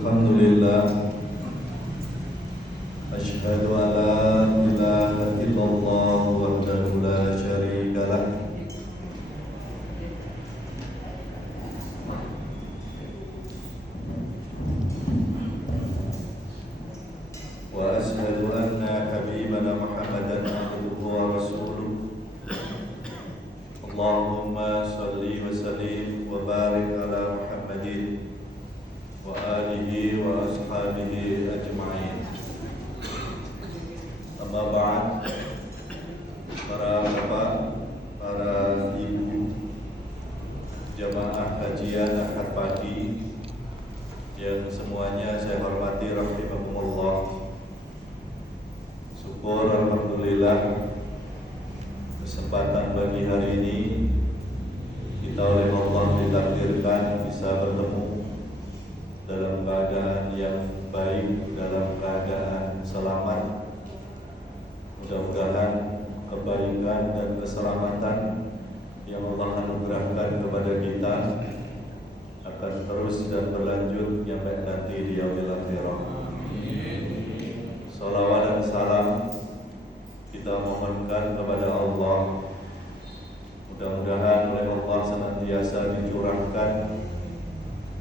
Alhamdulillah, asyhadu an la ilaha illallah wahdahu la syarika lah, wa asyhadu anna habibana Muhammadan abduhu wa rasuluh. Allahumma salli wa sallim wa barik ala Muhammadin wa alihi wa ashabihi ajma'in. Amma ba'd, para bapak, para ibu, jamaah kajian Ahad pagi yang semuanya saya hormati rahimakumullah. Syukur alhamdulillah, kesempatan bagi hari ini kita oleh Allah ditakdirkan bisa bertemu dalam keadaan yang baik, dalam keadaan selamat. Mudah-mudahan kebaikan dan keselamatan yang Allah anugerahkan kepada kita akan terus dan berlanjut sampai nanti di yaumil akhirah. Salawat dan salam kita mohonkan kepada Allah. Mudah-mudahan oleh Allah senantiasa dicurahkan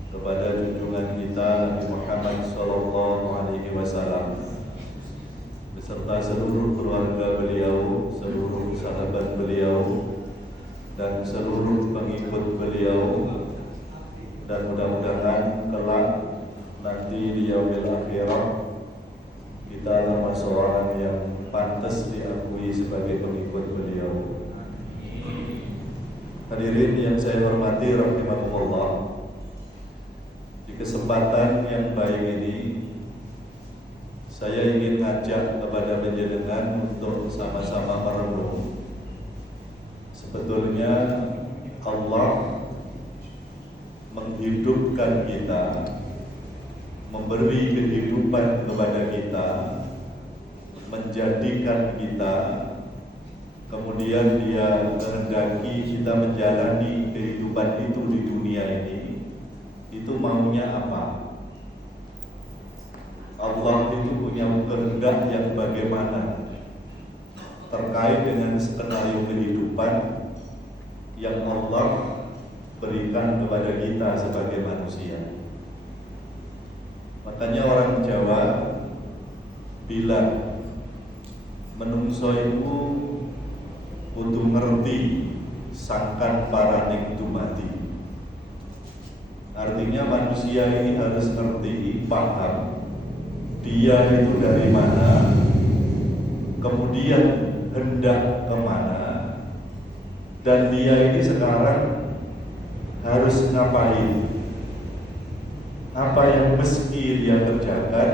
kepada junjungan kita Nabi Muhammad SAW beserta seluruh keluarga beliau, seluruh sahabat beliau, dan seluruh pengikut beliau, dan mudah-mudahan kelak nanti di yaumil akhirah kita termasuk orang yang pantas diakui sebagai pengikut beliau. Hadirin yang saya hormati rahimakumullah, kesempatan yang baik ini saya ingin ngajak kepada panjenengan untuk sama-sama merenung. Sebetulnya Allah menghidupkan kita, memberi kehidupan kepada kita, menjadikan kita, kemudian Dia menghendaki kita menjalani kehidupan itu di dunia ini. Itu maunya apa? Allah itu punya kehendak yang bagaimana terkait dengan skenario kehidupan yang Allah berikan kepada kita sebagai manusia. Makanya orang Jawa bilang menungso iku kudu ngerti sangkan paraning dumati. Artinya manusia ini harus ngerti, paham dia itu dari mana, kemudian hendak kemana, dan dia ini sekarang harus ngapain, apa yang mesti dia kerjakan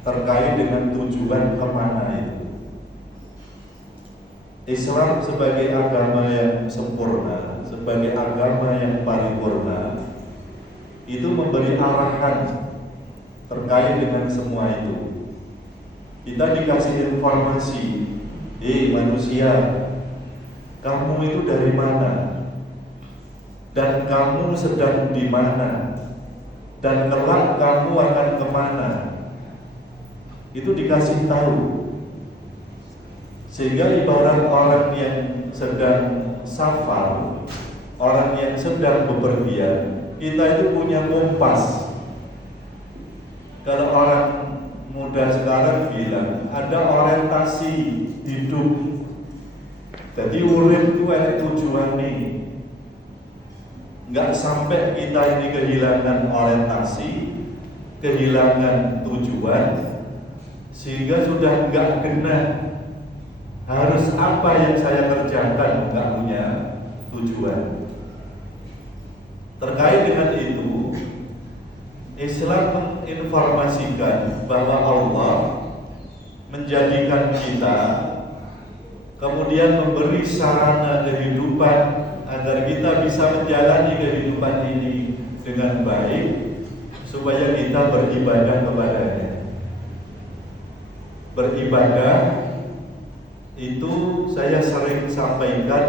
terkait dengan tujuan kemana itu. Islam sebagai agama yang sempurna, sebagai agama yang paripurna, itu memberi arahan terkait dengan semua itu. Kita dikasih informasi, manusia, kamu itu dari mana, dan kamu sedang di mana, dan kelak kamu akan kemana. Itu dikasih tahu. Sehingga ibarat orang yang sedang safar, orang yang sedang bepergian, kita itu punya kompas. Kalau orang muda sekarang bilang ada orientasi hidup. Jadi urip itu ada tujuan nih. Nggak sampai kita ini kehilangan orientasi, kehilangan tujuan, sehingga sudah nggak kena harus apa yang saya kerjakan, nggak punya tujuan. Terkait dengan itu, Islam menginformasikan bahwa Allah menjadikan kita, kemudian memberi sarana kehidupan agar kita bisa menjalani kehidupan ini dengan baik, supaya kita beribadah kepada-Nya. Beribadah itu saya sering sampaikan,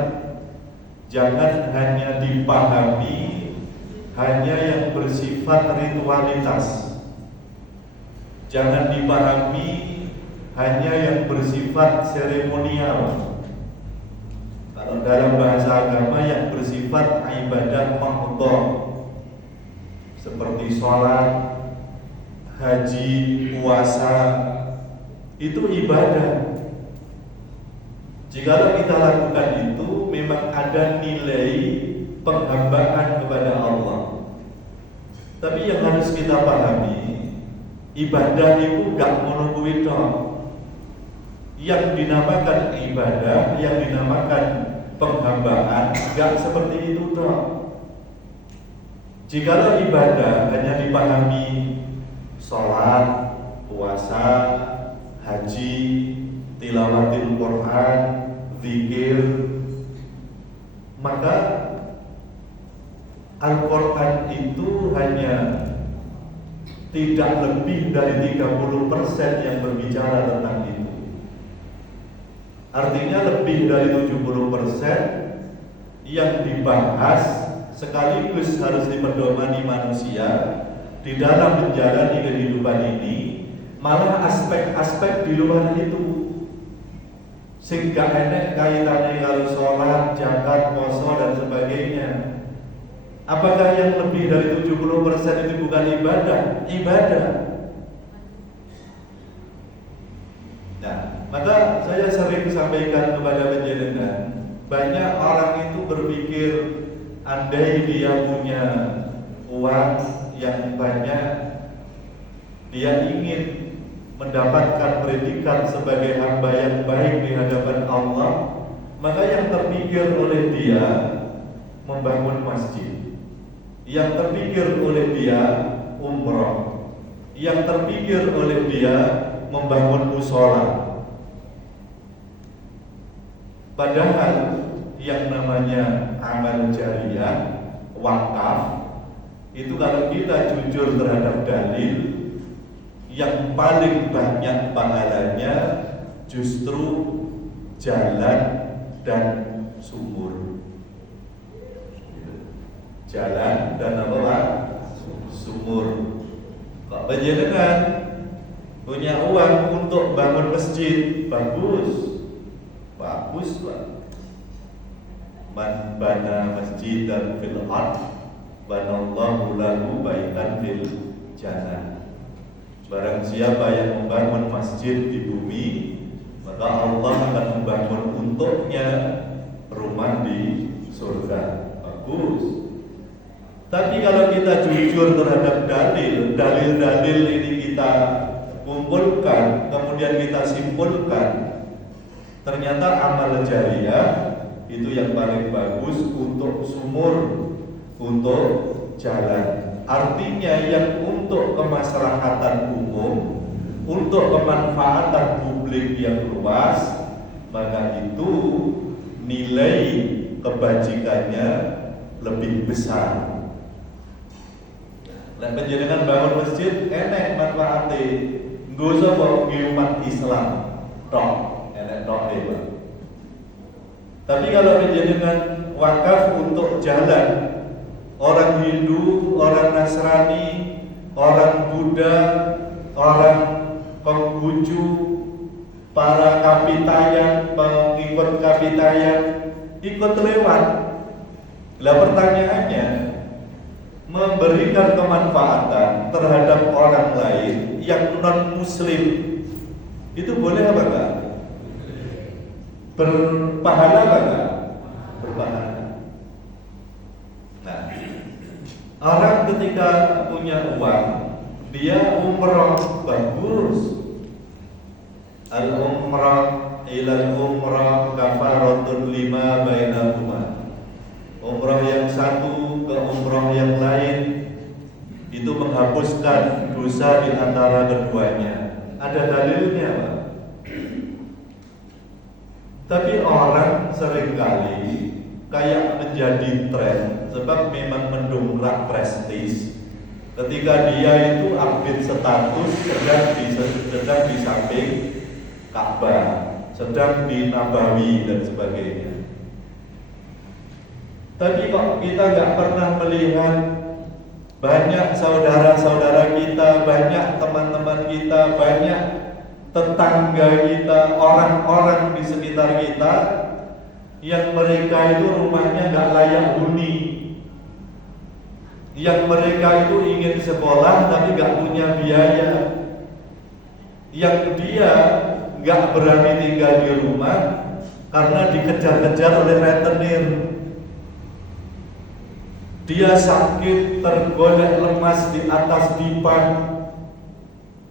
jangan hanya dipahami, hanya yang bersifat ritualitas. Jangan dipahami hanya yang bersifat seremonial. Kalau dalam bahasa agama yang bersifat ibadah mahdhah, seperti sholat, haji, puasa, itu ibadah. Jikalau kita lakukan itu, memang ada nilai penghambaan kepada Allah. Tapi yang harus kita pahami, ibadah itu gak menunggu itu. Yang dinamakan ibadah, yang dinamakan penghambaan, gak seperti itu toh. Jikalau ibadah hanya dipahami sholat, puasa, haji, tilawatil Quran, zikir, maka Al-Quran itu hanya tidak lebih dari 30% yang berbicara tentang itu. Artinya lebih dari 70% yang dibahas sekaligus harus dipedomani manusia di dalam menjalani kehidupan ini, malah aspek-aspek di luar itu. Sehingga enek kaitannya kalau sholat, zakat, puasa dan sebagainya. Apakah yang lebih dari 70% itu bukan ibadah? Ibadah. Nah, maka saya sering sampaikan kepada panjenengan, banyak orang itu berpikir andai dia punya uang yang banyak, dia ingin mendapatkan predikat sebagai hamba yang baik di hadapan Allah, maka yang terpikir oleh dia membangun masjid, yang terpikir oleh dia umroh, yang terpikir oleh dia membangun mushola. Padahal yang namanya amal jariyah, wakaf, itu kalau kita jujur terhadap dalil, yang paling banyak pahalanya justru jalan dan sumur. Jalan dan apa? Sumur. Kok panjenengan punya uang untuk bangun masjid, bagus, bagus Pak. Man bana masjidan fil ard, banallahu lahu baitan fil jannah. Barang siapa yang membangun masjid di bumi, maka Allah akan membangun untuknya rumah di surga. Bagus. Tapi kalau kita jujur terhadap dalil-dalil ini kita kumpulkan, kemudian kita simpulkan, ternyata amal jariyah itu yang paling bagus untuk sumur, untuk jalan. Artinya yang untuk kemaslahatan umum, untuk kemanfaatan publik yang luas, maka itu nilai kebajikannya lebih besar. Lah panjenengan bangun masjid enek manfaate, nggo sapa umat Islam tok, enek tok Pak. Tapi kalau panjenengan wakaf untuk jalan, orang Hindu, orang Nasrani, orang Buddha, orang Konghucu, para kapitayan, pengikut kapitayan ikut lewat. Lah pertanyaannya, memberikan kemanfaatan terhadap orang lain yang non muslim itu boleh apa enggak? Berpahala apa enggak? Berpahala. Nah, orang ketika punya uang, dia umroh, bagus. Al-umrah ilal umrah kafaratun lima bainahuma. Umrah yang satu ke umrah yang lain itu menghapuskan dosa di antara keduanya. Ada dalilnya, Pak. Tapi orang seringkali kayak menjadi tren, sebab memang mendongkrak prestis. Ketika dia itu update status sedang di samping Ka'bah, sedang di Nabawi dan sebagainya. Tapi kok kita nggak pernah melihat Banyak saudara-saudara kita, banyak teman-teman kita, banyak tetangga kita, orang-orang di sekitar kita yang mereka itu rumahnya nggak layak huni, yang mereka itu ingin sekolah tapi nggak punya biaya, yang dia nggak berani tinggal di rumah karena dikejar-kejar oleh rentenir. Dia sakit, tergolek lemas di atas dipan,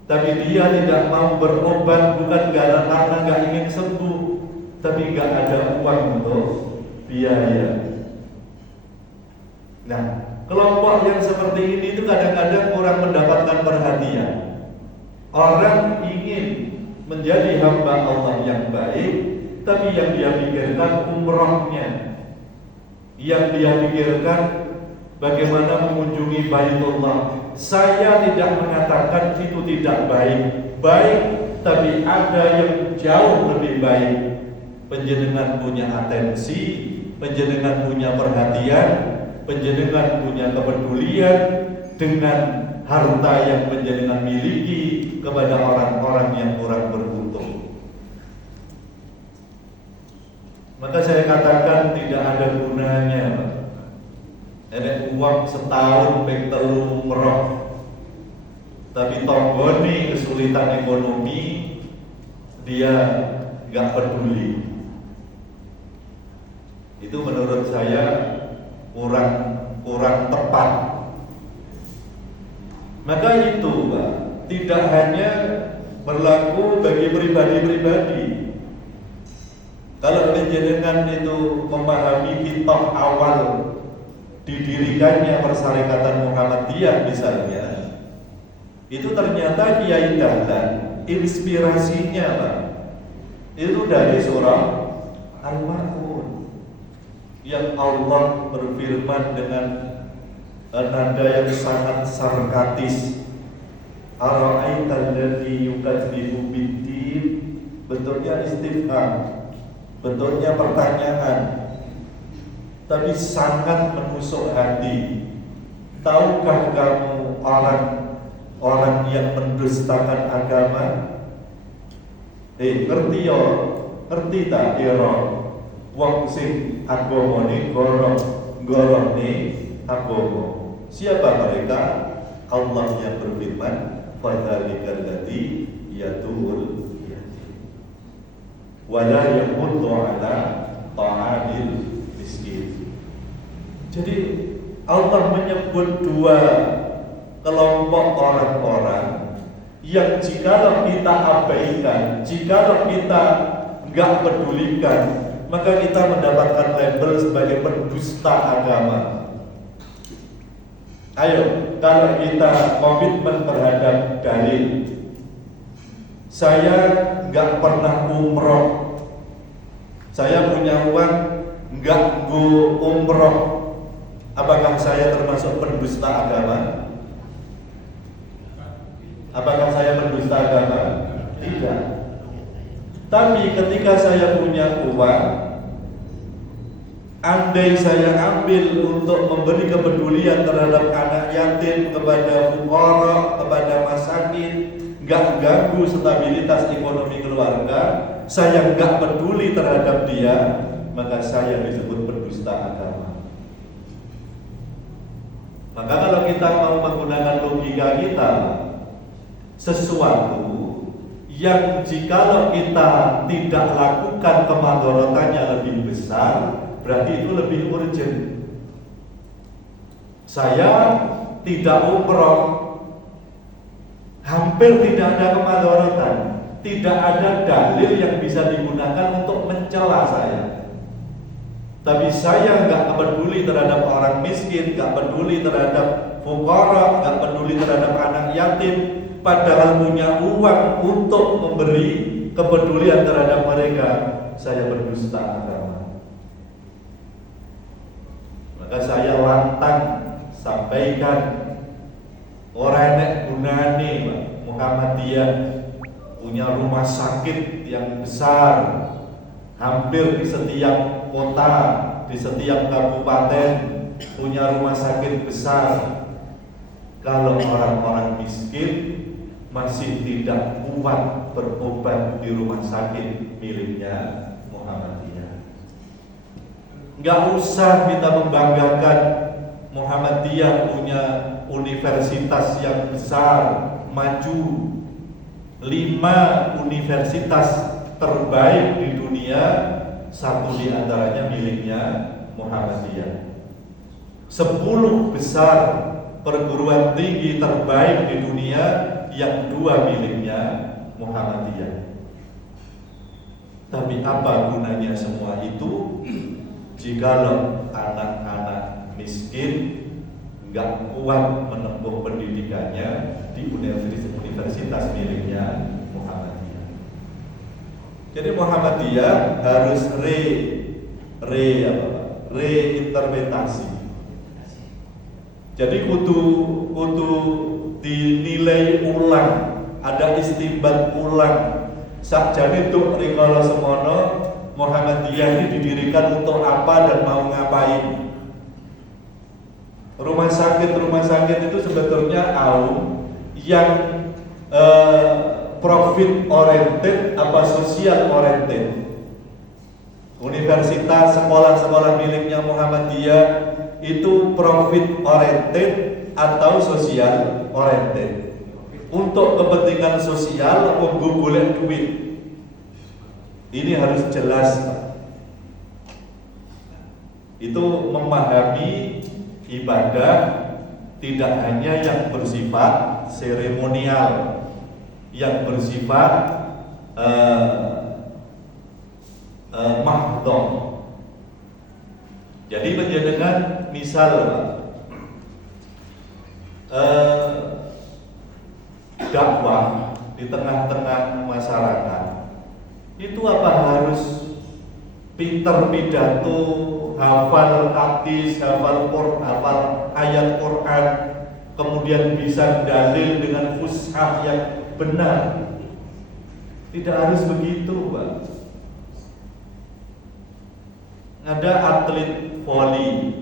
tapi dia tidak mau berobat bukan karena nggak ingin sembuh, tapi nggak ada uang untuk biaya. Nah, kelompok yang seperti ini itu kadang-kadang kurang mendapatkan perhatian. Orang ingin menjadi hamba Allah yang baik, tapi yang dia pikirkan umrohnya, yang dia pikirkan bagaimana mengunjungi Baitullah. Saya tidak mengatakan itu tidak baik, tapi ada yang jauh lebih baik. Panjenengan punya atensi, panjenengan punya perhatian, panjenengan punya kepedulian dengan harta yang panjenengan miliki kepada orang-orang yang kurang beruntung. Maka saya katakan tidak ada gunanya enek uang setahun peng telu umroh, tapi tonggoni kesulitan ekonomi dia nggak peduli. Itu menurut saya kurang tepat. Maka itu Pak, tidak hanya berlaku bagi pribadi-pribadi. Kalau panjenengan itu memahami kitab awal didirikannya Persyarikatan Muhammadiyah misalnya, itu ternyata Kiai Dahlan inspirasinya Pak, itu dari surah Al-Ma'un yang Allah berfirman dengan nada yang sangat sarkastis, ara'aital ladzi yukadzibu biddin, bentuknya istifham, bentuknya pertanyaan, tapi sangat menusuk hati. Tahukah kamu orang yang mendustakan agama? Ngerti yo, ngerti tak ira? Wong sing agamane golong-golongne agama. Siapa mereka? Allah yang berfirman, fadzalikal ladzi yatul yatim wa la yahuddu ala ta'amil miskin. Jadi Allah menyebut dua kelompok orang-orang yang jikalau kita abaikan, jikalau kita enggak pedulikan, maka kita mendapatkan label sebagai pendusta agama. Ayo, kalau kita komitmen terhadap dalil, saya enggak pernah umroh, saya punya uang enggak go umroh, apakah saya termasuk pendusta agama? Apakah saya pendusta agama? Tidak. Tapi ketika saya punya uang, andai saya ambil untuk memberi kepedulian terhadap anak yatim, kepada fuqara, kepada masakin, enggak ganggu stabilitas ekonomi keluarga, saya enggak peduli terhadap dia, maka saya disebut pendusta agama. Maka kalau kita mau menggunakan logika kita, sesuatu yang jikalau kita tidak lakukan kemadaratannya lebih besar, berarti itu lebih urgent. Saya tidak umroh, hampir tidak ada kemadaratan, tidak ada dalil yang bisa digunakan untuk mencela saya. Tapi saya nggak peduli terhadap orang miskin, nggak peduli terhadap fuqara, nggak peduli terhadap anak yatim, padahal punya uang untuk memberi kepedulian terhadap mereka, saya berdusta agama. Maka saya lantang sampaikan, orang nek gunane Muhammadiyah punya rumah sakit yang besar, hampir di setiap kota, di setiap kabupaten punya rumah sakit besar. kalau orang-orang miskin masih tidak kuat berobat di rumah sakit miliknya Muhammadiyah. Nggak usah kita membanggakan Muhammadiyah punya universitas yang besar, maju, 5 universitas terbaik di dunia, 1 di antaranya miliknya Muhammadiyah. 10 besar perguruan tinggi terbaik di dunia, yang 2 miliknya Muhammadiyah. Tapi apa gunanya semua itu jikalau anak-anak miskin nggak kuat menempuh pendidikannya di universitas miliknya Muhammadiyah. Jadi Muhammadiyah harus reinterpretasi. Jadi kudu dinilai ulang, ada istimbat ulang. Sakjane tuk rikala semono Muhammadiyah ini didirikan untuk apa dan mau ngapain. Rumah sakit itu sebetulnya yang profit oriented apa sosial oriented. Universitas, sekolah-sekolah miliknya Muhammadiyah itu profit oriented atau sosial oriented. Untuk kepentingan sosial menggugulin duit. Ini harus jelas. Itu memahami ibadah tidak hanya yang bersifat seremonial, yang bersifat mahdhah. Jadi menjadikan misal dakwah di tengah-tengah masyarakat itu apa harus pinter pidato, hafal hadis, hafal ayat Quran, kemudian bisa dalil dengan fushah yang benar. Tidak harus begitu, Pak. Ada atlet voli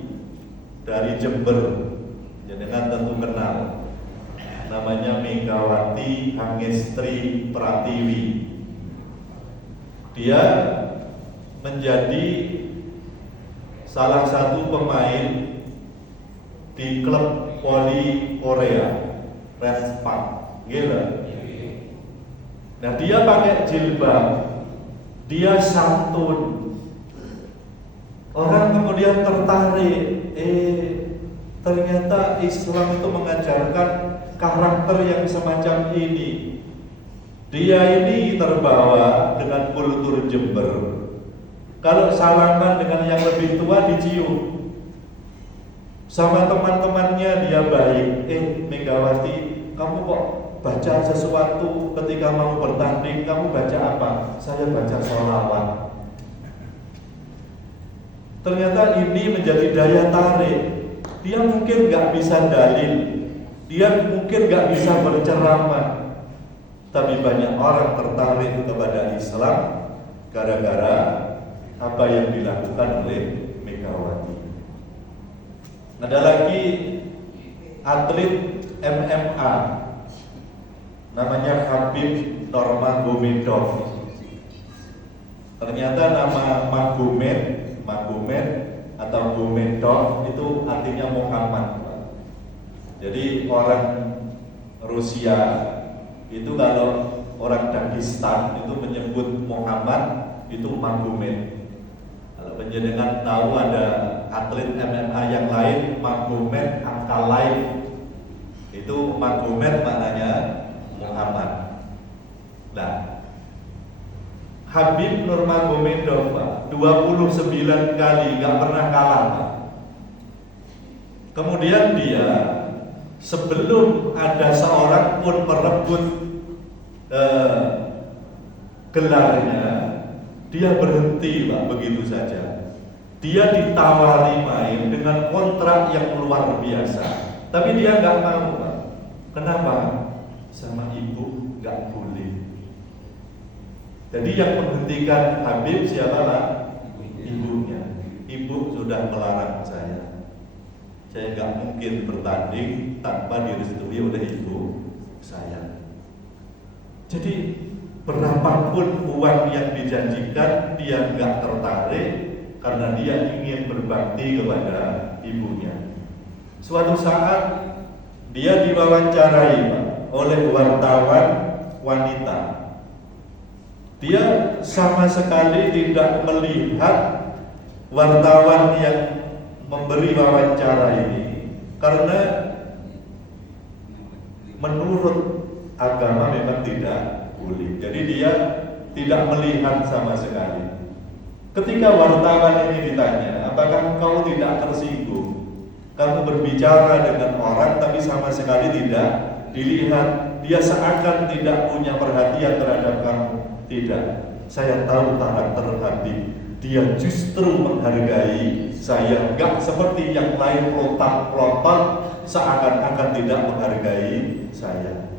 dari Jember, jenengan tentu kenal, namanya Megawati Hangestri Pratiwi. Dia menjadi salah satu pemain di klub voli Korea, Red Spark, gila. Nah dia pakai jilbab, dia santun. Orang kemudian tertarik, ternyata Islam itu mengajarkan karakter yang semacam ini. Dia ini terbawa dengan kultur Jember. Kalau salaman dengan yang lebih tua dicium. Sama teman-temannya dia baik. Megawati, kamu kok baca sesuatu ketika mau bertanding, kamu baca apa? Saya baca sholawat. Ternyata ini menjadi daya tarik. Dia mungkin nggak bisa dalil, dia mungkin nggak bisa berceramah, tapi banyak orang tertarik kepada Islam gara-gara apa yang dilakukan oleh Megawati. Ada lagi atlet MMA, namanya Khabib Nurmagomedov. Ternyata nama Magomed atau Gomedov itu artinya Muhammad. Jadi orang Rusia itu kalau orang Dagestan itu menyebut Muhammad itu Magomed. Kalau penjenengan tahu ada atlet MMA yang lain, Magomed Ankalaev, itu Magomed maknanya Muhammad. Nah, Khabib Nurmagomedov 29 kali gak pernah kalah, Pak. Kemudian dia sebelum ada seorang pun merebut gelarnya, dia berhenti, Pak, begitu saja. Dia ditawari main dengan kontrak yang luar biasa, tapi dia nggak mau, Pak. Kenapa? Sama ibu nggak boleh. Jadi yang menghentikan Habib siapa, Pak? Ibunya. Ibu sudah melarang saya. Saya nggak mungkin bertanding tanpa direstui oleh ibu saya. Jadi berapapun uang yang dijanjikan, dia nggak tertarik karena dia ingin berbakti kepada ibunya. Suatu saat dia diwawancarai, Pak, oleh wartawan wanita. Dia sama sekali tidak melihat wartawan yang memberi wawancara ini, karena menurut agama memang tidak boleh. Jadi dia tidak melihat sama sekali. Ketika wartawan ini ditanya, apakah kau tidak tersinggung? Kamu berbicara dengan orang tapi sama sekali tidak dilihat. Dia seakan tidak punya perhatian terhadap kamu. Tidak. Saya tahu karakter Habib. Dia justru menghargai saya, enggak seperti yang lain pelontar-pelontar seakan-akan tidak menghargai saya.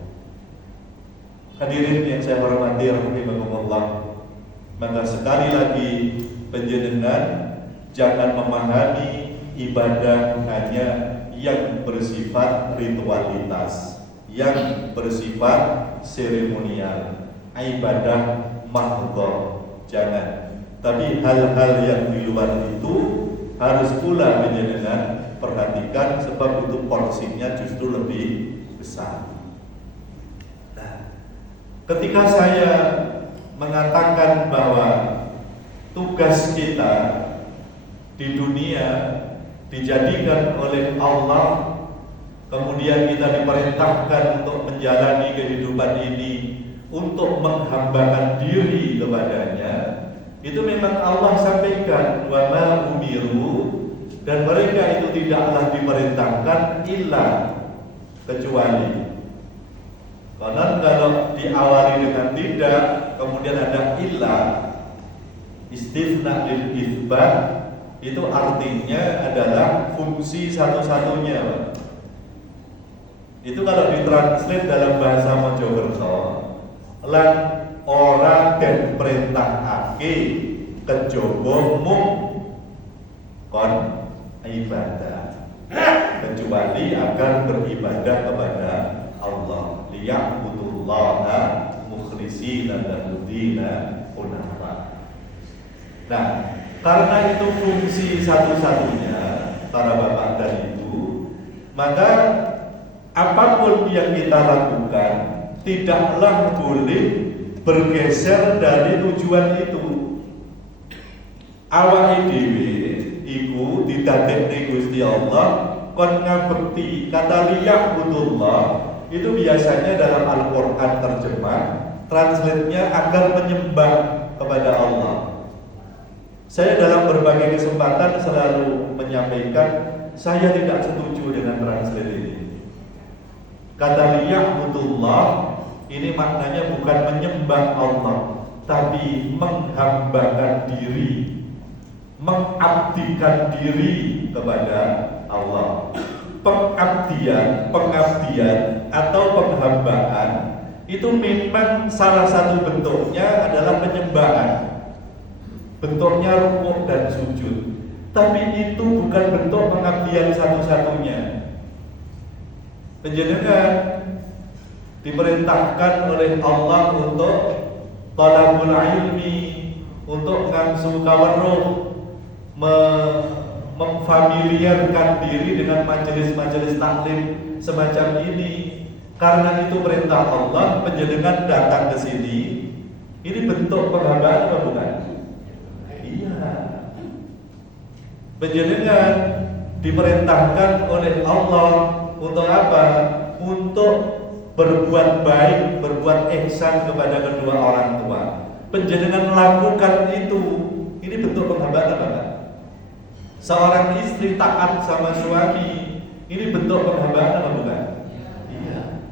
Hadirin yang saya hormati rahimakumullah, maka sekali lagi panjenengan jangan memahami ibadah hanya yang bersifat ritualitas, yang bersifat seremonial, ibadah mahdhah, jangan. Tapi hal-hal yang di luar itu harus pula panjenengan perhatikan, sebab itu porsinya justru lebih besar. Nah, ketika saya mengatakan bahwa tugas kita di dunia dijadikan oleh Allah, kemudian kita diperintahkan untuk menjalani kehidupan ini untuk menghambakan diri kepadanya, itu memang Allah sampaikan, wa ma umiru, dan mereka itu tidaklah diperintahkan illa, kecuali. Karena kalau diawali dengan tidak, kemudian ada illa, istifna lil itsbat, itu artinya adalah fungsi satu-satunya. Itu kalau ditranslate dalam bahasa Mojokerto, lan ora den perintahake kejaba mung kon ibadah, kecuali akan beribadah kepada Allah, liya'budullaha mukhlishina lahud-dina hunafa. Nah, karena itu fungsi satu-satunya para bapak dan ibu, maka apapun yang kita lakukan tidaklah boleh bergeser dari tujuan itu. Awake dhewe iku didadekne Gusti Allah kon ngabekti. Kata liya'budullah itu biasanya dalam Al-Qur'an terjemah, translate-nya agar menyembah kepada Allah. Saya dalam berbagai kesempatan selalu menyampaikan saya tidak setuju dengan translate ini. Kata liya'budullah ini maknanya bukan menyembah Allah, tapi menghambakan diri, mengabdikan diri kepada Allah. Pengabdian atau penghambaan itu memang salah satu bentuknya adalah penyembahan, bentuknya rukuk dan sujud. Tapi itu bukan bentuk pengabdian satu-satunya. Panjenengan diperintahkan oleh Allah untuk talabul ilmi, untuk ngangsu kaweruh, memfamiliarkan diri dengan majelis-majelis taklim semacam ini. Karena itu perintah Allah, panjenengan datang ke sini. Ini bentuk penghambaan apa bukan? Iya. Panjenengan diperintahkan oleh Allah untuk apa? Untuk berbuat baik, berbuat ihsan kepada kedua orang tua. Panjenengan lakukan itu. Ini bentuk penghambaan apa enggak? Seorang istri taat sama suami, ini bentuk penghambaan apa bukan? Iya.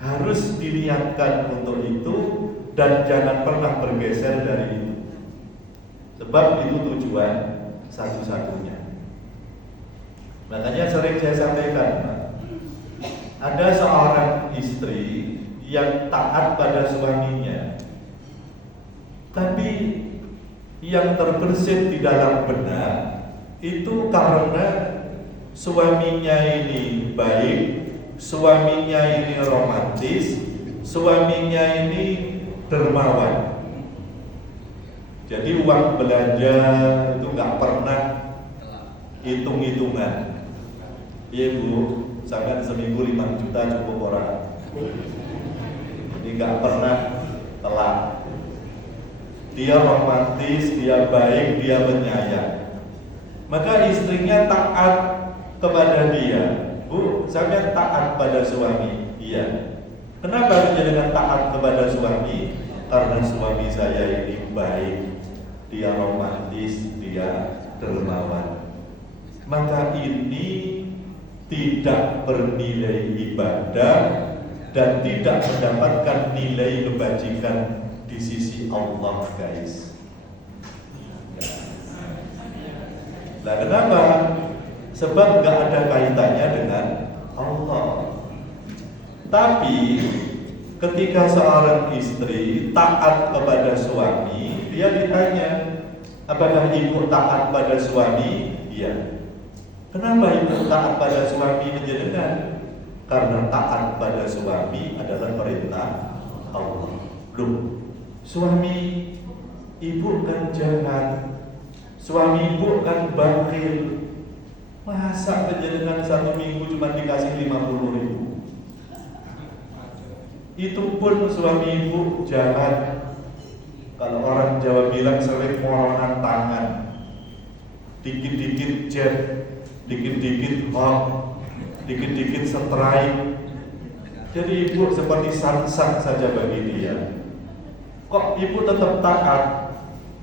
Harus diniatkan untuk itu dan jangan pernah bergeser dari itu. Sebab itu tujuan satu-satunya. Makanya sering saya sampaikan, ada seorang istri yang taat pada suaminya, tapi yang terbersit di dalam benak itu karena suaminya ini baik, suaminya ini romantis, suaminya ini dermawan. Jadi uang belanja itu nggak pernah hitung-hitungan. Iya Bu, sangat seminggu 5 juta cukup orang. Jadi nggak pernah telat. Dia romantis, dia baik, dia penyayang. Maka istrinya taat kepada dia. Bu, saya taat pada suami. Iya. Kenapa dengan taat kepada suami? Karena suami saya ini baik, dia romantis, dia dermawan. Maka ini tidak bernilai ibadah dan tidak mendapatkan nilai kebajikan di sisi Allah, guys. Nah, kenapa? Sebab gak ada kaitannya dengan Allah. Tapi ketika seorang istri taat kepada suami, dia ditanya, apakah ibu taat pada suami? Iya. Kenapa ibu taat pada suami menjenengan? Karena taat pada suami adalah perintah Allah. Loh, suami ibu kan jahat, suami ibu kan bakhil. Masa penjenengan 1 minggu cuma dikasih 50.000? Itu pun suami ibu jahat. Kalau orang Jawa bilang sering moronan tangan, dikit-dikit jet, dikit-dikit hot, dikit-dikit strike. Jadi ibu seperti sansak saja bagi dia. Kok ibu tetap taat?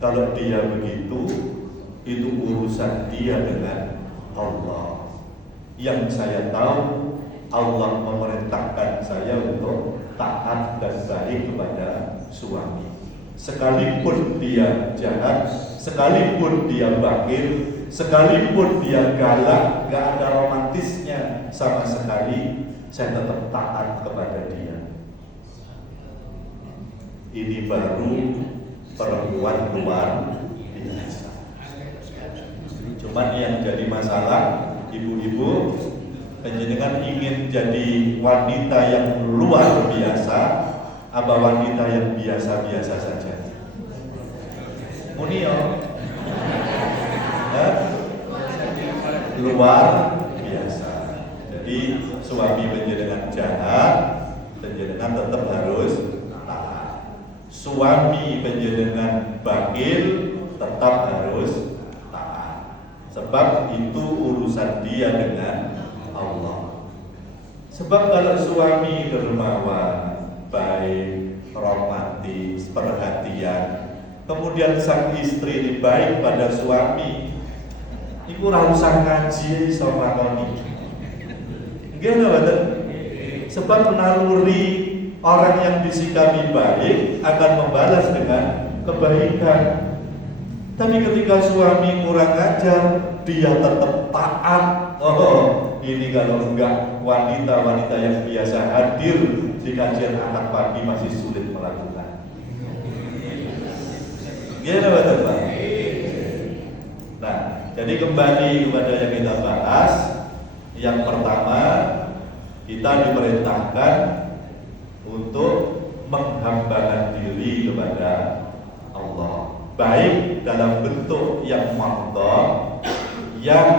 Kalau dia begitu, itu urusan dia dengan Allah. Yang saya tahu, Allah memerintahkan saya untuk taat dan baik kepada suami. Sekalipun dia jahat, sekalipun dia bakhil, sekalipun dia galak, gak ada romantisnya sama sekali, saya tetap taat kepada dia. Ini baru perempuan luar biasa. Cuman yang jadi masalah, ibu-ibu, penjenengan ingin jadi wanita yang luar biasa apa wanita yang biasa-biasa saja? Munio ya? Luar biasa. Jadi suami penjenengan jahat, penjenengan tetap harus taat. Suami penjenengan bakhil, tetap harus taat. Sebab itu urusan dia dengan Allah. Sebab kalau suami dermawan, baik, romantis, perhatian, kemudian sang istri ini baik pada suami, itu rasa ngaji sama kami. Gimana? Sebab naluri orang yang disikapi baik akan membalas dengan kebaikan. Tapi ketika suami kurang ajar, dia tetap taat. Oh, ini kalau enggak wanita-wanita yang biasa hadir di kajian akad pagi masih sulit melakukan. Gimana Pak? Nah, jadi kembali kepada yang kita bahas. Yang pertama, kita diperintahkan untuk menghambakan diri kepada Allah, baik dalam bentuk yang mahdhah, yang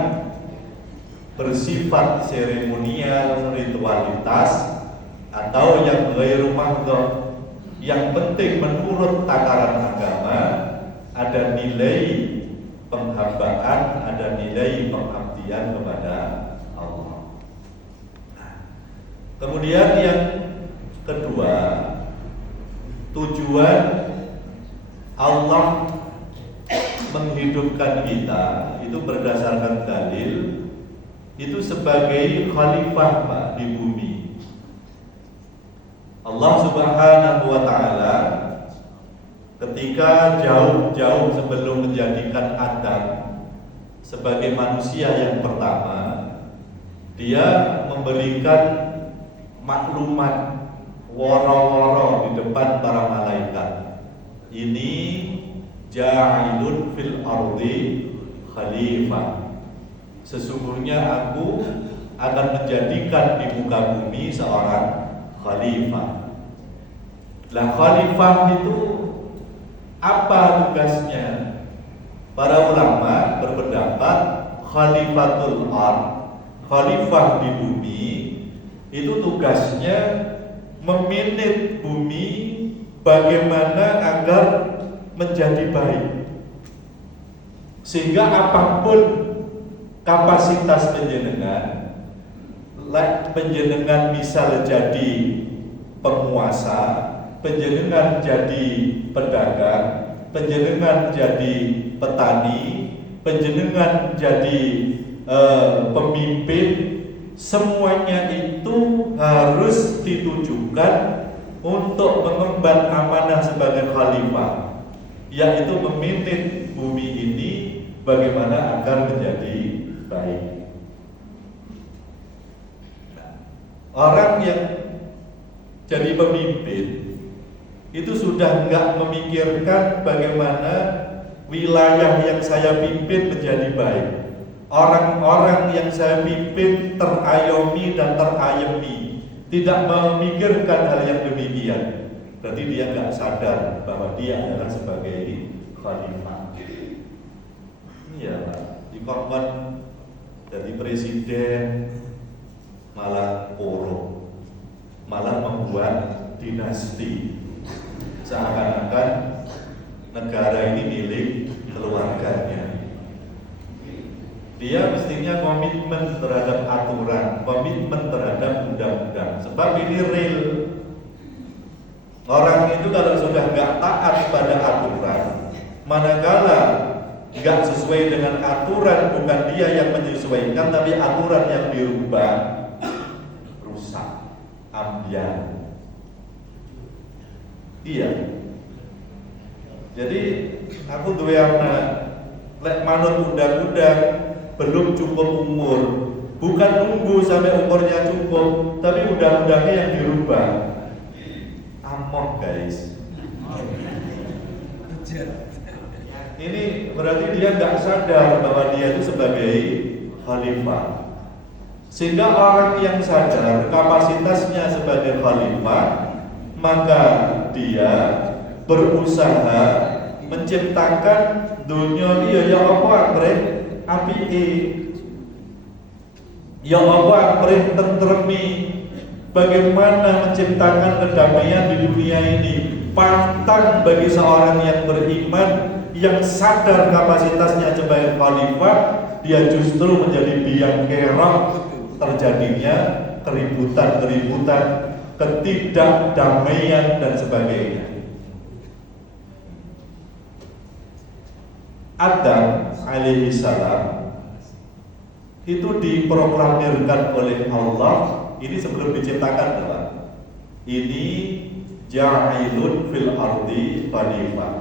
bersifat seremonial, ritualitas, atau yang ghairu mahdhah, yang penting menurut takaran agama ada nilai penghambaan, ada nilai pengabdian kepada Allah. Kemudian yang kedua, tujuan Allah menghidupkan kita itu berdasarkan dalil, itu sebagai khalifah Pak di bumi. Allah Subhanahu wa taala ketika jauh-jauh sebelum menjadikan Adam sebagai manusia yang pertama, dia memberikan maklumat woro-woro di depan para malaikat. Ini ja'ilun fil ardi khalifah. sesungguhnya aku akan menjadikan di muka bumi seorang khalifah. Lah khalifah itu apa tugasnya? Para ulama berpendapat khalifatul ard, khalifah di bumi itu tugasnya memanage bumi bagaimana agar menjadi baik, sehingga apapun kapasitas penjenengan misal jadi penguasa, penjenengan jadi pedagang, penjenengan jadi petani, penjenengan jadi pemimpin, semuanya itu harus ditujukan untuk mengemban amanah sebagai khalifah, yaitu memimpin bumi ini bagaimana agar menjadi baik. Orang yang jadi pemimpin itu sudah enggak memikirkan bagaimana wilayah yang saya pimpin menjadi baik, orang-orang yang saya pimpin terayomi dan terayemi, tidak memikirkan hal yang demikian. Berarti dia enggak sadar bahwa dia adalah sebagai khalifah. Iya Pak, dikongkon jadi presiden malah korup, malah membuat dinasti, seakan-akan negara ini milik keluarganya. Dia mestinya komitmen terhadap aturan, komitmen terhadap undang-undang, sebab ini real. Orang itu kalau sudah nggak taat pada aturan, manakala nggak sesuai dengan aturan, bukan dia yang menyesuaikan, tapi aturan yang dirubah, rusak, ambiar. Iya. Jadi aku duwe anak, lek manut undang-undang belum cukup umur, bukan nunggu sampai umurnya cukup, tapi undang-undangnya yang dirubah. Amok guys. Ini berarti dia nggak sadar bahwa dia itu sebagai khalifah. Sehingga orang yang sadar kapasitasnya sebagai khalifah, maka dia berusaha menciptakan dunia dia ya apa amrih apike, ya apa amrih tentremi, bagaimana menciptakan kedamaian di dunia ini. Pantang bagi seorang yang beriman, yang sadar kapasitasnya sebagai khalifah, dia justru menjadi biang kerok terjadinya keributan-keributan, ketidakdamaian dan sebagainya. Adam alaihi salam itu diproklamirkan oleh Allah ini sebelum diciptakan Pak. Ini ja'ilun fil ardi khalifah.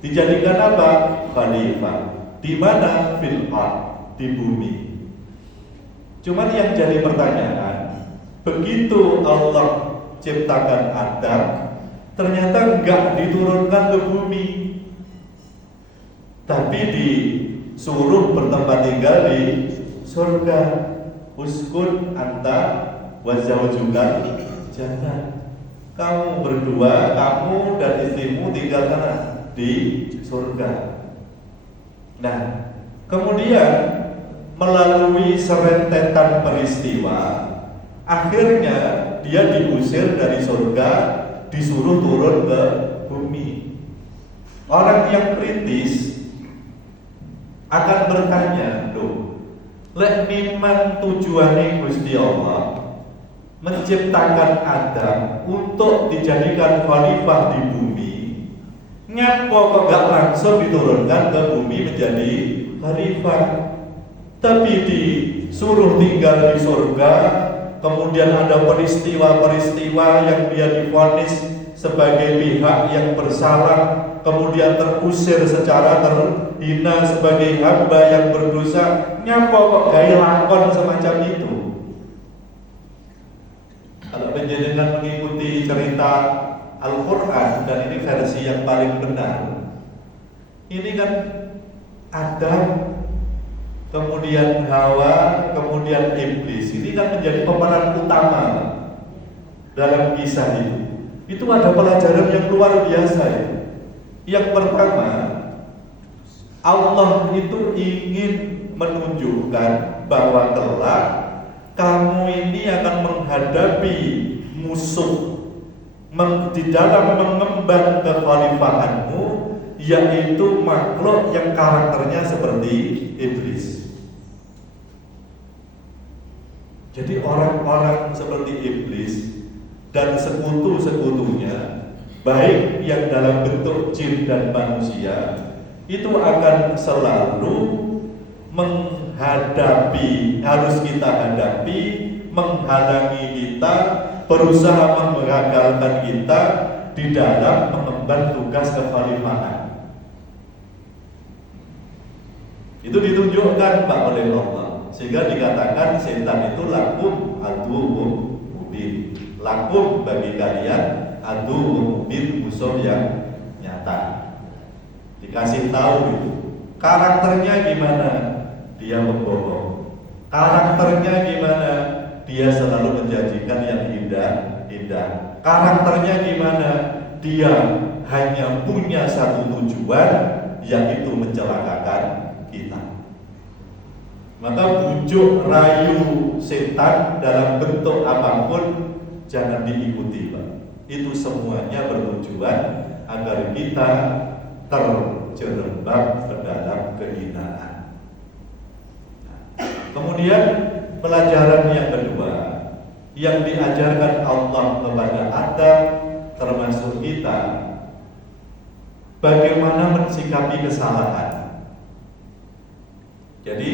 Dijadikan apa? Khalifah. Di mana? Fil ard, di bumi. Cuman yang jadi pertanyaan, begitu Allah ciptakan Adam, ternyata enggak diturunkan ke bumi, tapi disuruh bertempat tinggal di surga. Uskun anta wa zawjukal jannah. Kamu berdua, kamu dan istrimu tinggal sana di surga. Nah, kemudian melalui serentetan peristiwa, akhirnya dia diusir dari surga, disuruh turun ke bumi. Orang yang kritis akan bertanya, loh, lek memang tujuannya Gusti Allah menciptakan Adam untuk dijadikan khalifah di bumi, ngapa kok gak langsung diturunkan ke bumi menjadi khalifah, tapi disuruh tinggal di surga, kemudian ada peristiwa-peristiwa yang dia divonis sebagai pihak yang bersalah, kemudian terusir secara terhina sebagai hamba yang berdosa. Nyapa kok gaya lakon semacam itu? Kalau penjenengan mengikuti cerita Al-Quran, dan ini versi yang paling benar, ini kan Adam kemudian Hawa, kemudian iblis. Ini kan menjadi pemeran utama dalam kisah itu. Itu ada pelajaran yang luar biasa ya. Yang pertama, Allah itu ingin menunjukkan bahwa kelak kamu ini akan menghadapi musuh di dalam mengemban kekhalifahanmu, yaitu makhluk yang karakternya seperti iblis. Jadi orang-orang seperti iblis dan sekutu-sekutunya, baik yang dalam bentuk jin dan manusia, itu akan selalu menghadapi, harus kita hadapi, menghalangi kita, berusaha menggagalkan kita di dalam mengemban tugas kekhalifahan. Itu ditunjukkan Pak oleh Allah, sehingga dikatakan setan itu lakum aduwwum mubin. Lakum bagi kalian, aduwwum mubin, musuh yang nyata. Dikasih tahu itu. Karakternya gimana? Dia membohong. Karakternya gimana? Dia selalu menjanjikan yang indah. Karakternya gimana? Dia hanya punya satu tujuan, yaitu mencelakakan kita. Maka bujuk rayu setan dalam bentuk apapun jangan diikuti, Pak. Itu semuanya bertujuan agar kita terjerembab ke dalam kehinaan. Kemudian pelajaran yang kedua yang diajarkan Allah kepada Adam termasuk kita, bagaimana mensikapi kesalahan. Jadi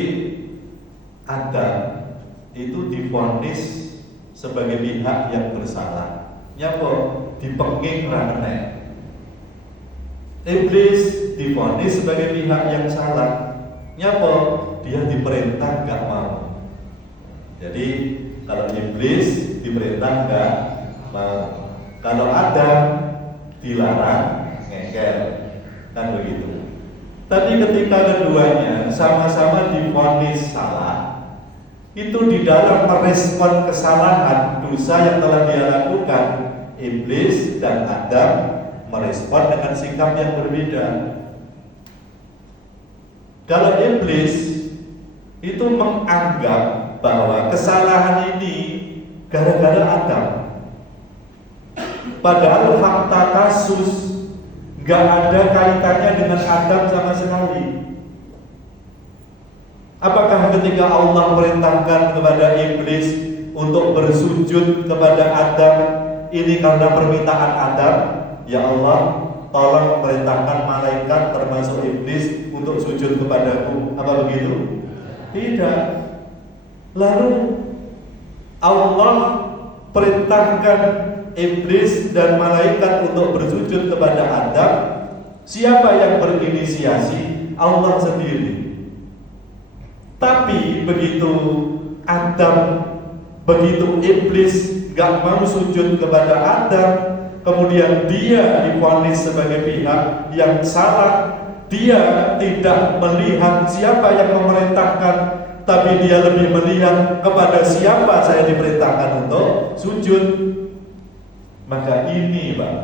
Adam itu divonis sebagai pihak yang bersalah. Nyapa dipenging ra meneh. Iblis divonis sebagai pihak yang salah. Nyapa dia diperintah nggak mau. Jadi kalau iblis diperintah nggak mau, kalau Adam dilarang ngengkel, kan begitu. Tapi ketika keduanya sama-sama divonis salah, itu di dalam merespon kesalahan dosa yang telah dia lakukan, iblis dan Adam merespon dengan sikap yang berbeda. Kalau iblis itu menganggap bahwa kesalahan ini gara-gara Adam, padahal fakta kasus gak ada kaitannya dengan Adam sama sekali. Apakah ketika Allah merintahkan kepada iblis untuk bersujud kepada Adam, ini karena permintaan Adam? Ya Allah, tolong perintahkan malaikat termasuk iblis untuk sujud kepadaku. Apa begitu? Tidak. Lalu Allah perintahkan iblis dan malaikat untuk bersujud kepada Adam. Siapa yang berinisiasi? Allah sendiri. Tapi begitu iblis gak mau sujud kepada Adam, kemudian dia divonis sebagai pihak yang salah. Dia tidak melihat siapa yang memerintahkan, tapi dia lebih melihat kepada siapa saya diperintahkan untuk sujud. Maka ini Pak,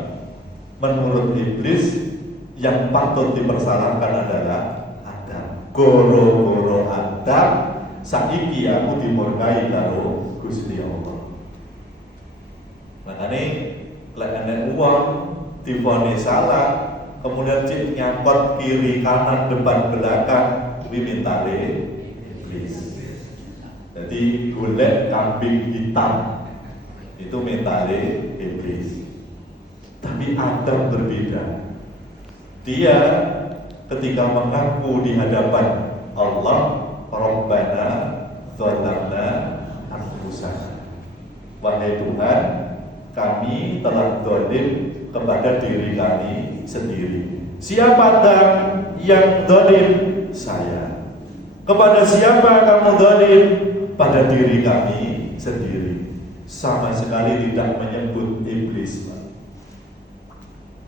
menurut iblis yang patut dipersalahkan adalah Adam. Goro-goro Adam saiki aku dimurkai karo Gusti Allah. Makanya lek ana wong divonis salah, kemudian cik nyangkot kiri kanan depan belakang, kuwi mintane iblis. Jadi golek kambing hitam itu mintane iblis. Tapi Adam berbeda. Dia ketika mengaku di hadapan Allah, Rabbana dzalamna anfusana. Wahai Tuhan, kami telah zalim kepada diri kami sendiri. Siapa Adam yang zalim? Saya. Kepada siapa kamu zalim? Pada diri kami sendiri. Sama sekali tidak menyebut iblis.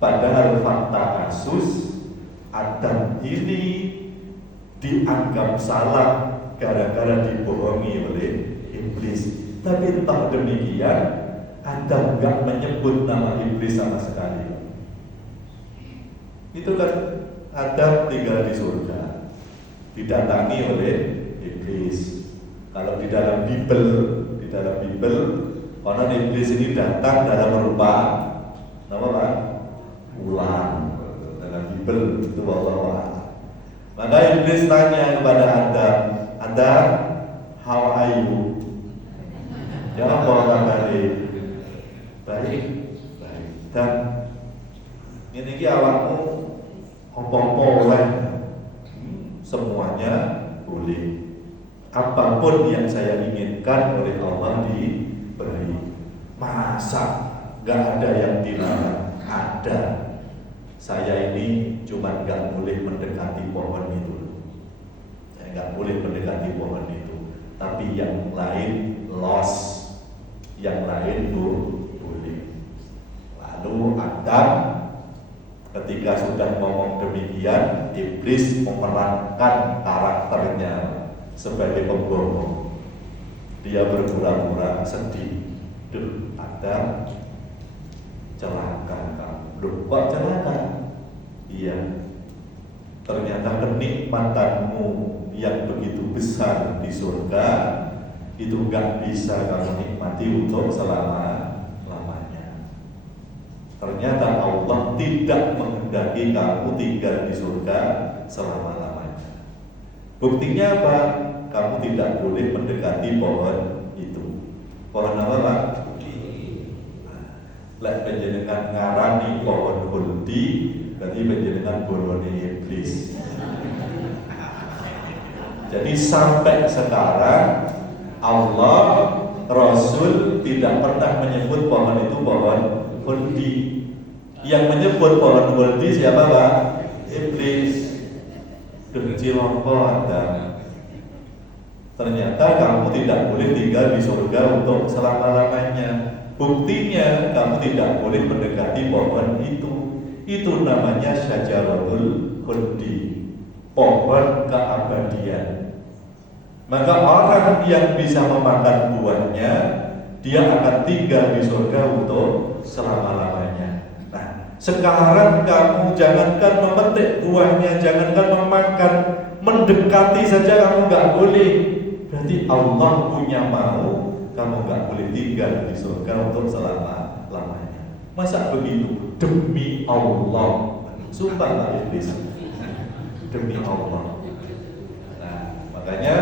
Padahal fakta kasus Adam ini dianggap salah gara-gara dibohongi oleh iblis. Tapi entah demikian, Adam nggak menyebut nama iblis sama sekali. Itu kan Adam tinggal di surga, didatangi oleh iblis. Kalau di dalam Bible, konon iblis ini datang dalam rupa nama apa? Ular. Dalam Bible itu Allah. Maka iblis tanya kepada Adam, how are you? Jawab orang dari baik. Dan ini awakmu apa-apa oleh semuanya boleh. Apapun yang saya inginkan oleh Allah diberi. Masa gak ada yang dilarang? Ada. Saya ini cuma gak boleh mendekati pohon itu. Saya gak boleh mendekati pohon itu. Tapi yang lain lost, yang lain boleh. Lalu Adam ketika sudah ngomong demikian, iblis memerankan karakternya sebagai pembohong. Dia berpura-pura sedih. Duh, Adam, celaka kamu. Loh, kok celaka? Iya, ternyata kenikmatanmu yang begitu besar di surga itu gak bisa kamu nikmati untuk selama-lamanya. Ternyata Allah tidak menghendaki kamu tinggal di surga selama-lamanya. Buktinya apa? Kamu tidak boleh mendekati pohon itu. Pohon apa, Pak? Lek penjenengan ngarani pohon huldi, berarti penjenengan bolone iblis. Jadi sampai sekarang Allah, Rasul tidak pernah menyebut pohon itu pohon huldi. Yang menyebut pohon huldi siapa, Pak? Iblis. Dengci lompo Anda. Ternyata kamu tidak boleh tinggal di surga untuk selama-lamanya. Buktinya kamu tidak boleh mendekati pohon itu. Itu namanya syajaratul khuldi, pohon keabadian. Maka orang yang bisa memakan buahnya, dia akan tinggal di surga untuk selama-lamanya. Nah, sekarang kamu jangankan memetik buahnya, jangankan memakan, mendekati saja kamu nggak boleh. Berarti Allah punya mau, kamu nggak boleh tinggal di surga untuk selama-lamanya. Masa begitu? Demi Allah. Sumpah lah iblis. Demi Allah. Nah, makanya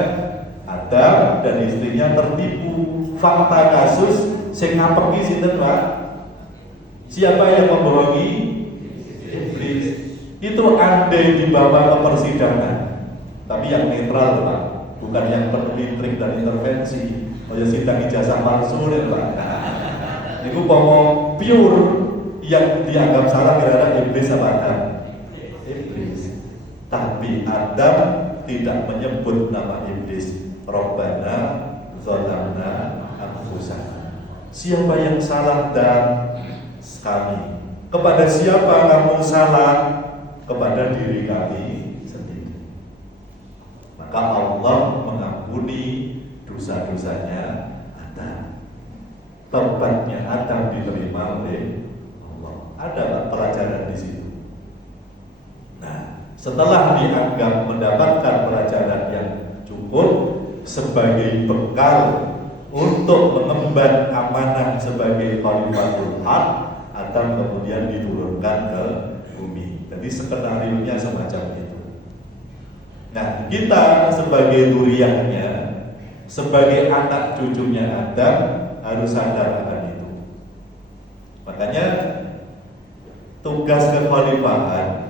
Adam dan istrinya tertipu. Fakta kasus sing ngapeki sinten, Pak? Siapa yang membohongi? Iblis. Itu andai dibawa ke persidangan, tapi yang netral, Pak, bukan yang penuh trik dan intervensi. Kaya sidang ijazah palsu, Pak. Itu mau pure yang dianggap salah kira-kira iblis apa Adam? Iblis. Tapi Adam tidak menyebut nama iblis. Rabbana zalamna anfusana. Siapa yang salah dan kami? Kepada siapa kamu salah? Kepada diri kami sendiri. Maka Allah mengampuni dosa-dosanya Adam. Tobatnya Adam diterima oleh Allah. Ada pelajaran di situ. Nah, setelah dianggap mendapatkan pelajaran yang cukup sebagai bekal untuk mengemban amanah sebagai Khalifatul Haq, Adam kemudian diturunkan ke bumi. Jadi skenario-nya semacam itu. Nah, kita sebagai duriannya, sebagai anak cucunya Adam harus sadar akan itu. Makanya tugas kekhalifahan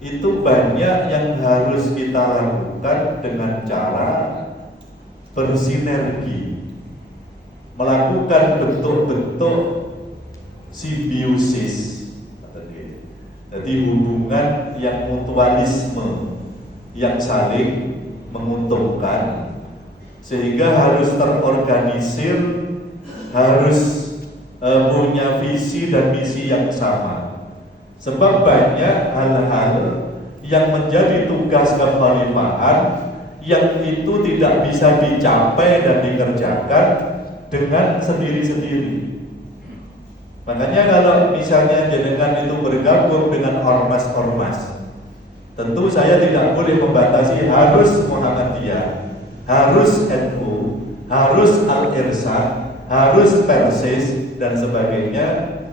itu banyak yang harus kita lakukan dengan cara bersinergi, melakukan bentuk-bentuk simbiosis. Jadi hubungan yang mutualisme, yang saling menguntungkan, sehingga harus terorganisir, harus punya visi dan misi yang sama. Sebab banyak hal-hal yang menjadi tugas kekhalifahan yang itu tidak bisa dicapai dan dikerjakan dengan sendiri-sendiri. Makanya kalau misalnya jenengan itu bergabung dengan ormas-ormas, tentu saya tidak boleh membatasi harus Muhammadiyah, harus NU, harus Al-Irsyad, harus Persis dan sebagainya,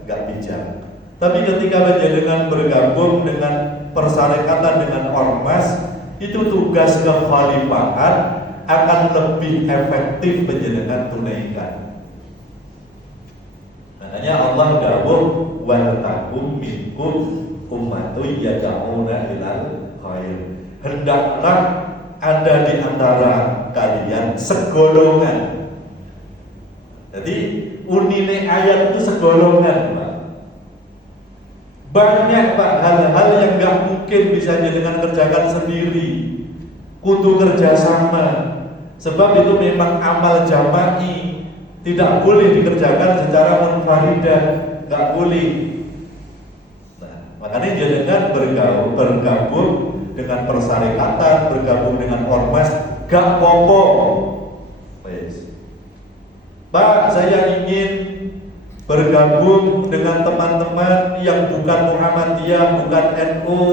nggak bijak. Tapi ketika menjenengan bergabung dengan persyarikatan dengan ormas, itu tugas kekhalifahan akan lebih efektif menjenengan tunaikan. Makanya Allah dawuh wal takum minkum ummatun yad'una ilal khair. Hendaklah ada di antara kalian segolongan. Jadi unine ayat itu segolongan, Pak. Banyak, Pak, hal-hal yang gak mungkin bisa jenengan kerjakan sendiri. Kudu kerjasama. Sebab itu memang amal jama'i, tidak boleh dikerjakan secara munfaridah, gak boleh. Nah, makanya jenengan bergabung dengan persyarikatan, bergabung dengan ormas, gak apa-apa. Pak, saya ingin bergabung dengan teman-teman yang bukan Muhammadiyah, bukan NU,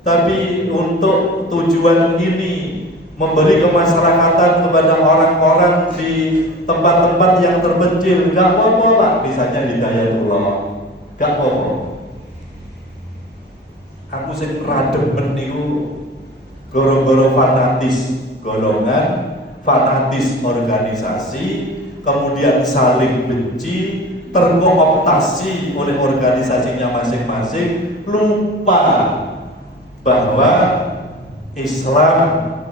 tapi untuk tujuan ini memberi kemasyarakatan kepada orang-orang di tempat-tempat yang terpencil, gak apa-apa, Pak. Misalnya Hidayatullah, gak apa-apa. Aku sing rademen niku goro-goro fanatis golongan, fanatis organisasi, kemudian saling benci, terkooptasi oleh organisasinya masing-masing, lupa bahwa Islam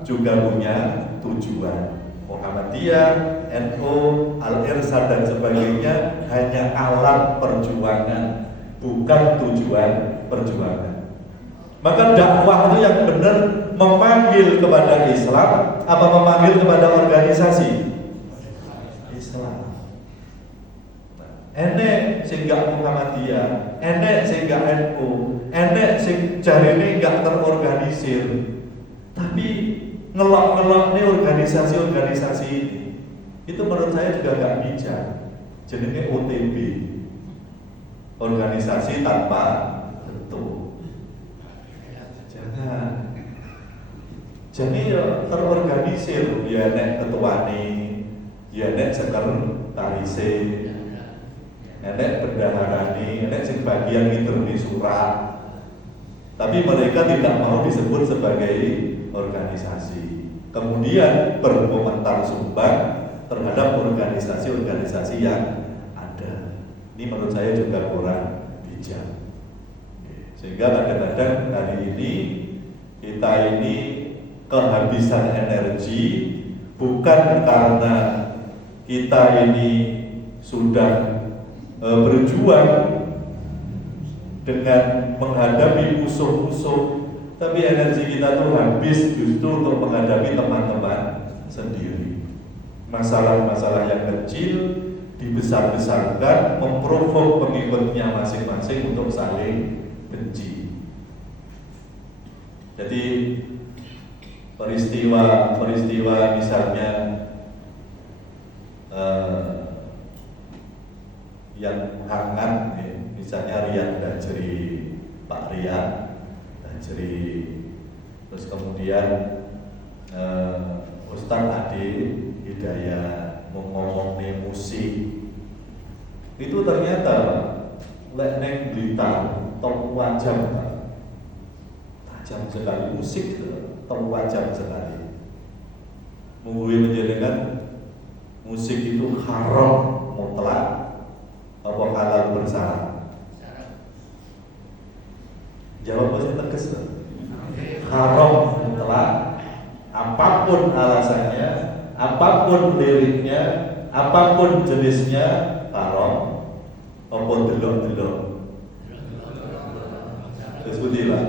juga punya tujuan. Muhammadiyah, NU, Al-Irsyad dan sebagainya hanya alat perjuangan, bukan tujuan perjuangan. Maka dakwah itu yang benar memanggil kepada Islam apa memanggil kepada organisasi? Islam. Enek sing gak Muhammadiyah, enek sing gak NU, enek sing jarine gak terorganisir. Tapi ngelok-ngelok nih organisasi-organisasi ini, itu menurut saya juga gak bijak. Jenenge OTB, organisasi tanpa bentuk. Jangan. Jadi terorganisir, ya nek ketuane, ya nek sekretarise, nek bendaharane, nek sing bagian ngiteruni surat. Tapi mereka tidak mau disebut sebagai organisasi. Kemudian berkomentar sumbang terhadap organisasi-organisasi yang ada. Ini menurut saya juga kurang bijak. Sehingga kadang-kadang hari ini kita ini kehabisan energi bukan karena kita ini sudah berjuang dengan menghadapi musuh-musuh, tapi energi kita tuh habis justru untuk menghadapi teman-teman sendiri. Masalah-masalah yang kecil dibesar-besarkan, memprovok pengikutnya masing-masing untuk saling benci. Jadi peristiwa misalnya yang hangat, misalnya Riyad Dajri, Pak Riyad Dajri, terus kemudian Ustadz Adi Hidayat ngomong musik, itu ternyata lek neng Blitar top wajam, tajam sekali musik itu, top wajam sekali. Mungkin menjadikan musik itu haram mutlak apa halal bersyarat? Jawab masih tegas. Haram mutlak, apapun alasannya, apapun liriknya, apapun jenisnya haram. Apa delok-delok? Terus butilah.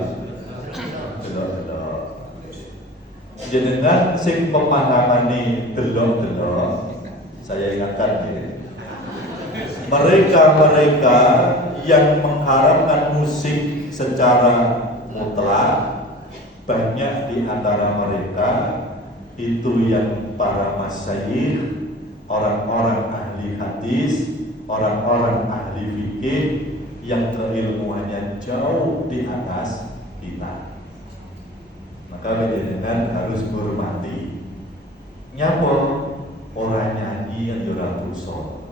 Delok-delok. Jenengan sing pemahamani delok-delok, saya ingatkan ini. Mereka yang mengharapkan musik secara mutlak, banyak di antara mereka itu yang para masyayikh, orang-orang ahli hadis, orang-orang ahli fikih yang keilmuannya jauh di atas kita. Maka panjenengan harus menghormati. Nyapa orang nyanyi yang ora dosa.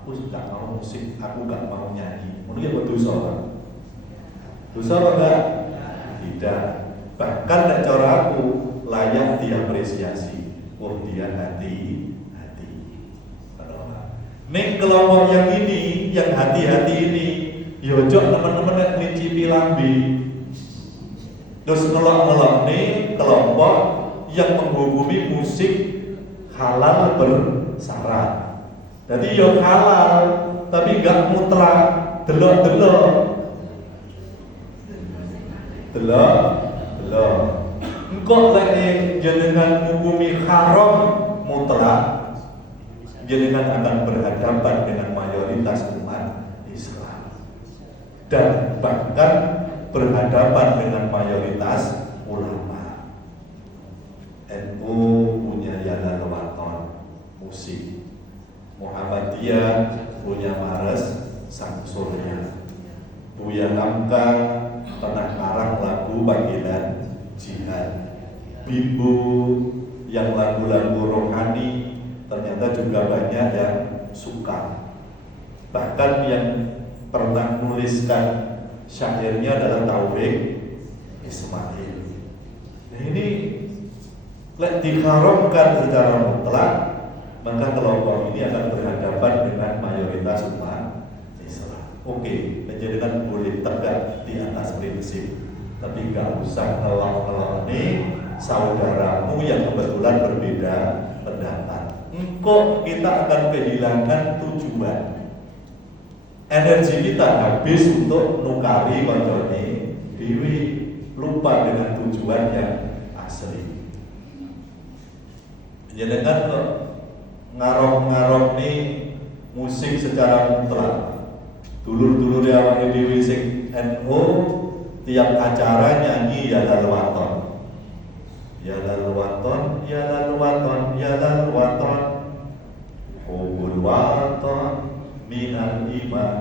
Aku suka mau musik, aku gak mau nyanyi. Mungkin apa dosa? Dosa apa enggak? Tidak. Bahkan nek cara aku layak diapresiasi. Oh dia hati. Ning kelompok yang ini, yang hati-hati ini, yojok teman-teman nek ngicipi lambe. Terus ngelok-ngelok nih kelompok yang menghukumi musik halal bersyarat. Jadi yo halal, tapi gak mutlak, delok-delok. Engkau lek jenengan menghukumi haram mutlak, jenengan akan berhadapan dengan mayoritas umat Islam dan bahkan berhadapan dengan mayoritas ulama. NU punya Yana Lewaton musik, Muhammadiyah punya Mares Samsurya, Buya Hamka pernah karang lagu panggilan jihad, Bimbo yang lagu-lagu rohani ternyata juga banyak yang suka. Bahkan yang pernah menuliskan syairnya adalah Taufik Ismail. Nah ini lek diharamkan secara mutlak, maka kelompok ini akan berhadapan dengan mayoritas umat Islam. Oke, menjadikan boleh tegak di atas prinsip, tapi gak usah ngelok-ngelok nih saudaramu yang kebetulan berbeda pendapat. Kok kita akan kehilangan tujuan. Energi kita habis untuk nukari koncone dewi, lupa dengan tujuan yang asli. Jangan kok ngarok-ngarok nih musik secara mutlak. Dulur-dulur yang awake dhewe sing NU tiap acara nyanyi ya lalwaton. Ya lalwaton, ya lalwaton, ya lalwaton. Hubul waton minal iman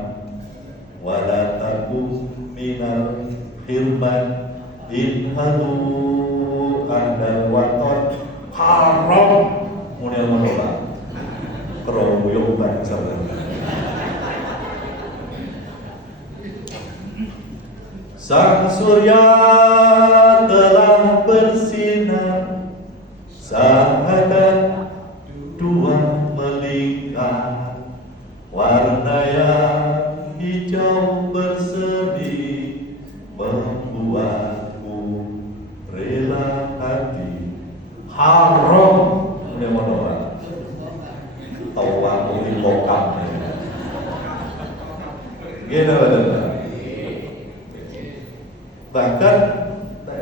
wala takum minal hirman inhalu andal waton haram mulia menolak keroyok bangsa. Sang surya telah bersinar, sahadat dua melingkar, warna yang hijau berseri membuatku rela hati. Haram mulia menolak tawang di lokap gitu betul. Bahkan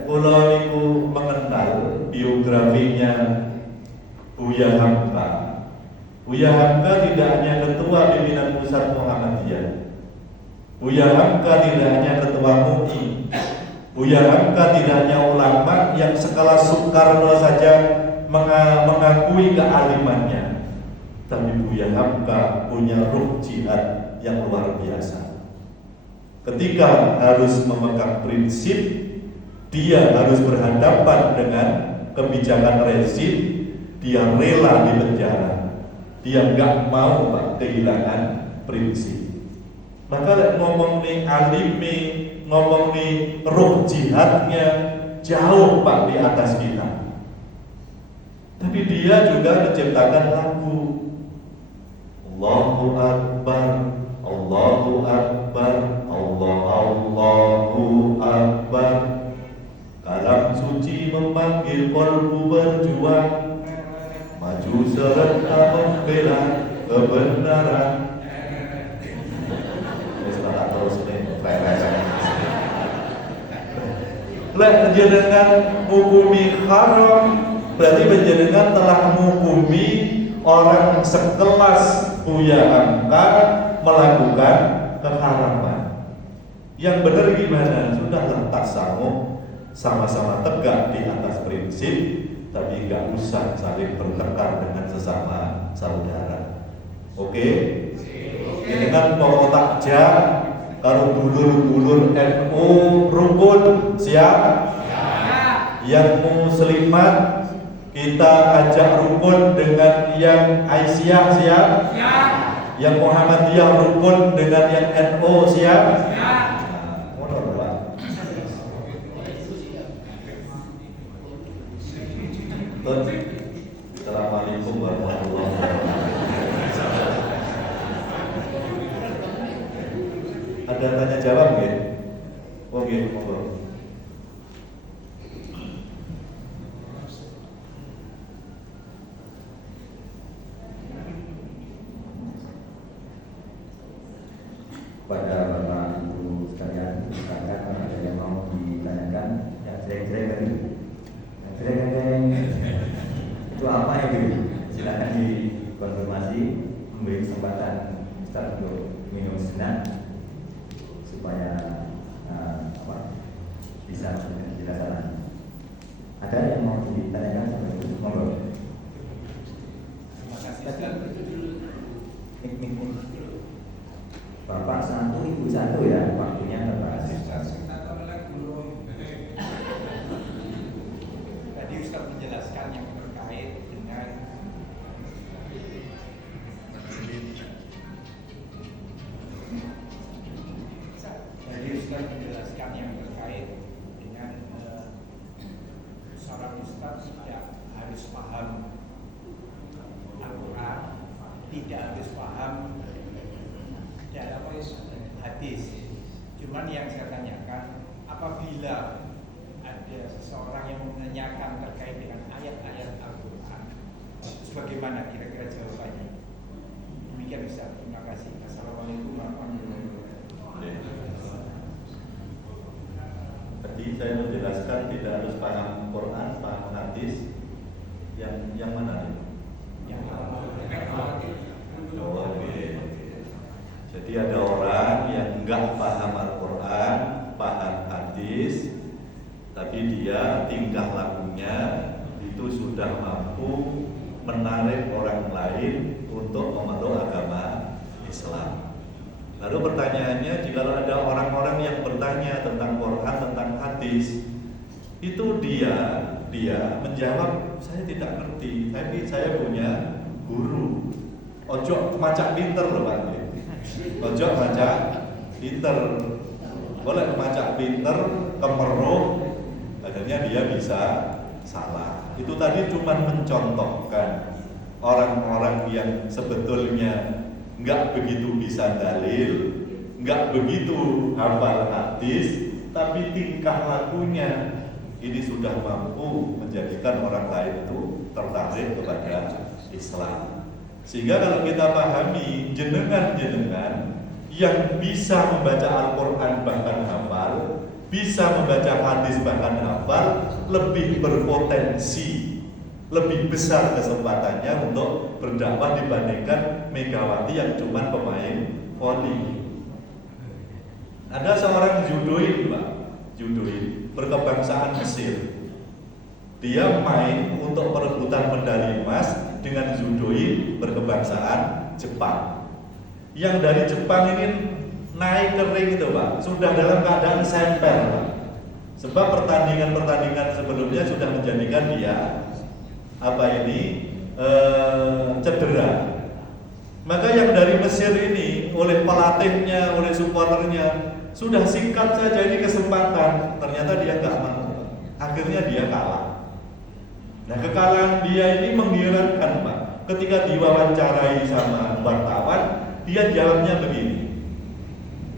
kula niku mengenal biografinya Buya Hamka. Buya Hamka tidak hanya ketua pimpinan pusat Muhammadiyah. Buya Hamka tidak hanya ketua MUI. Buya Hamka tidak hanya ulama yang skala Soekarno saja mengakui kealimannya. Tapi Buya Hamka punya ruh jihad yang luar biasa. Ketika harus memegang prinsip, dia harus berhadapan dengan kebijakan rezim, dia rela di penjara. Dia nggak mau kehilangan prinsip. Maka ngomong nih alime, ngomong nih ruh jihadnya jauh Pak di atas kita. Tapi dia juga menciptakan lagu Allahu Akbar, Allahu Akbar, Allahu Akbar. Kalam suci memanggil kolbu berjuang, maju serta membela kebenaran. Lek panjenengan hukumi haram, berarti panjenengan telah menghukumi orang sekelas Buya Hamka melakukan keharaman. Yang benar gimana? Sudahlah tasawuf, sama-sama tegak di atas prinsip, tapi nggak usah saling bertengkar dengan sesama saudara. Oke? Ini kan mau takja kalau dulur-dulur NU rukun siap? Yang muslimat kita ajak rukun dengan yang Aisyah siap? Yang Muhammadiyah rukun dengan yang NU siap? Assalamualaikum warahmatullahi wabarakatuh. Ada tanya jawab ya? Oke, monggo. Pada Bapak Ibu sekalian, silakan kalau ada yang mau ditanyakan, ya sering-sering tadi. Sering-sering itu apa itu? Silakan dikonfirmasi, memberi kesempatan Ustaz untuk minum sejenak supaya bisa dilaksanakan. Ada yang mau ditanyakan sampai itu? Monggo. Terima kasih. Bapak satu, Ibu satu ya, waktunya terbatas. Tadi Ustaz menjelaskan yang terkait dengan seorang Ustaz tidak harus paham Al-Quran, tidak harus paham hadis. Cuman yang saya tanyakan, apabila ada seseorang yang menanyakan terkait dengan ayat-ayat Al-Quran, bagaimana kira-kira jawabannya? Demikian Ustaz, terima kasih. Assalamualaikum warahmatullahi wabarakatuh. Tadi saya menjelaskan tidak harus paham Quran, paham hadis. Yang mana nih? Oke. Jadi ada orang yang enggak paham Al-Quran, paham hadis, tapi dia tingkah lakunya itu sudah mampu menarik orang lain untuk memeluk agama Islam. Lalu pertanyaannya, jika ada orang-orang yang bertanya tentang Quran, tentang hadis, itu dia menjawab, saya tidak ngerti, tapi saya punya guru. Ojo macak pinter loh Pak. Ojo macak pinter. Boleh macak pinter, kemeruh, akhirnya dia bisa salah. Itu tadi cuma mencontohkan orang-orang yang sebetulnya nggak begitu bisa dalil, nggak begitu hafal hadis, tapi tingkah lakunya ini sudah mampu menjadikan orang lain itu tertarik kepada Islam. Sehingga kalau kita pahami jenengan-jenengan yang bisa membaca Al-Quran bahkan hafal, bisa membaca hadis bahkan hafal, lebih berpotensi, lebih besar kesempatannya untuk berdakwah dibandingkan Megawati yang cuma pemain voli. Ada seorang judoin, Pak, judoin berkebangsaan Mesir. Dia main untuk perebutan medali emas dengan judoin berkebangsaan Jepang. Yang dari Jepang ini naik ke ring itu, Pak, sudah dalam keadaan semper, Pak. Sebab pertandingan-pertandingan sebelumnya sudah menjadikan dia cedera. Maka yang dari Mesir ini oleh pelatihnya, oleh supporternya sudah singkat saja ini kesempatan, ternyata dia nggak mau. Akhirnya dia kalah. Nah, kekalahan dia ini mengherankan, Pak. Ketika diwawancarai sama wartawan, dia jawabnya begini.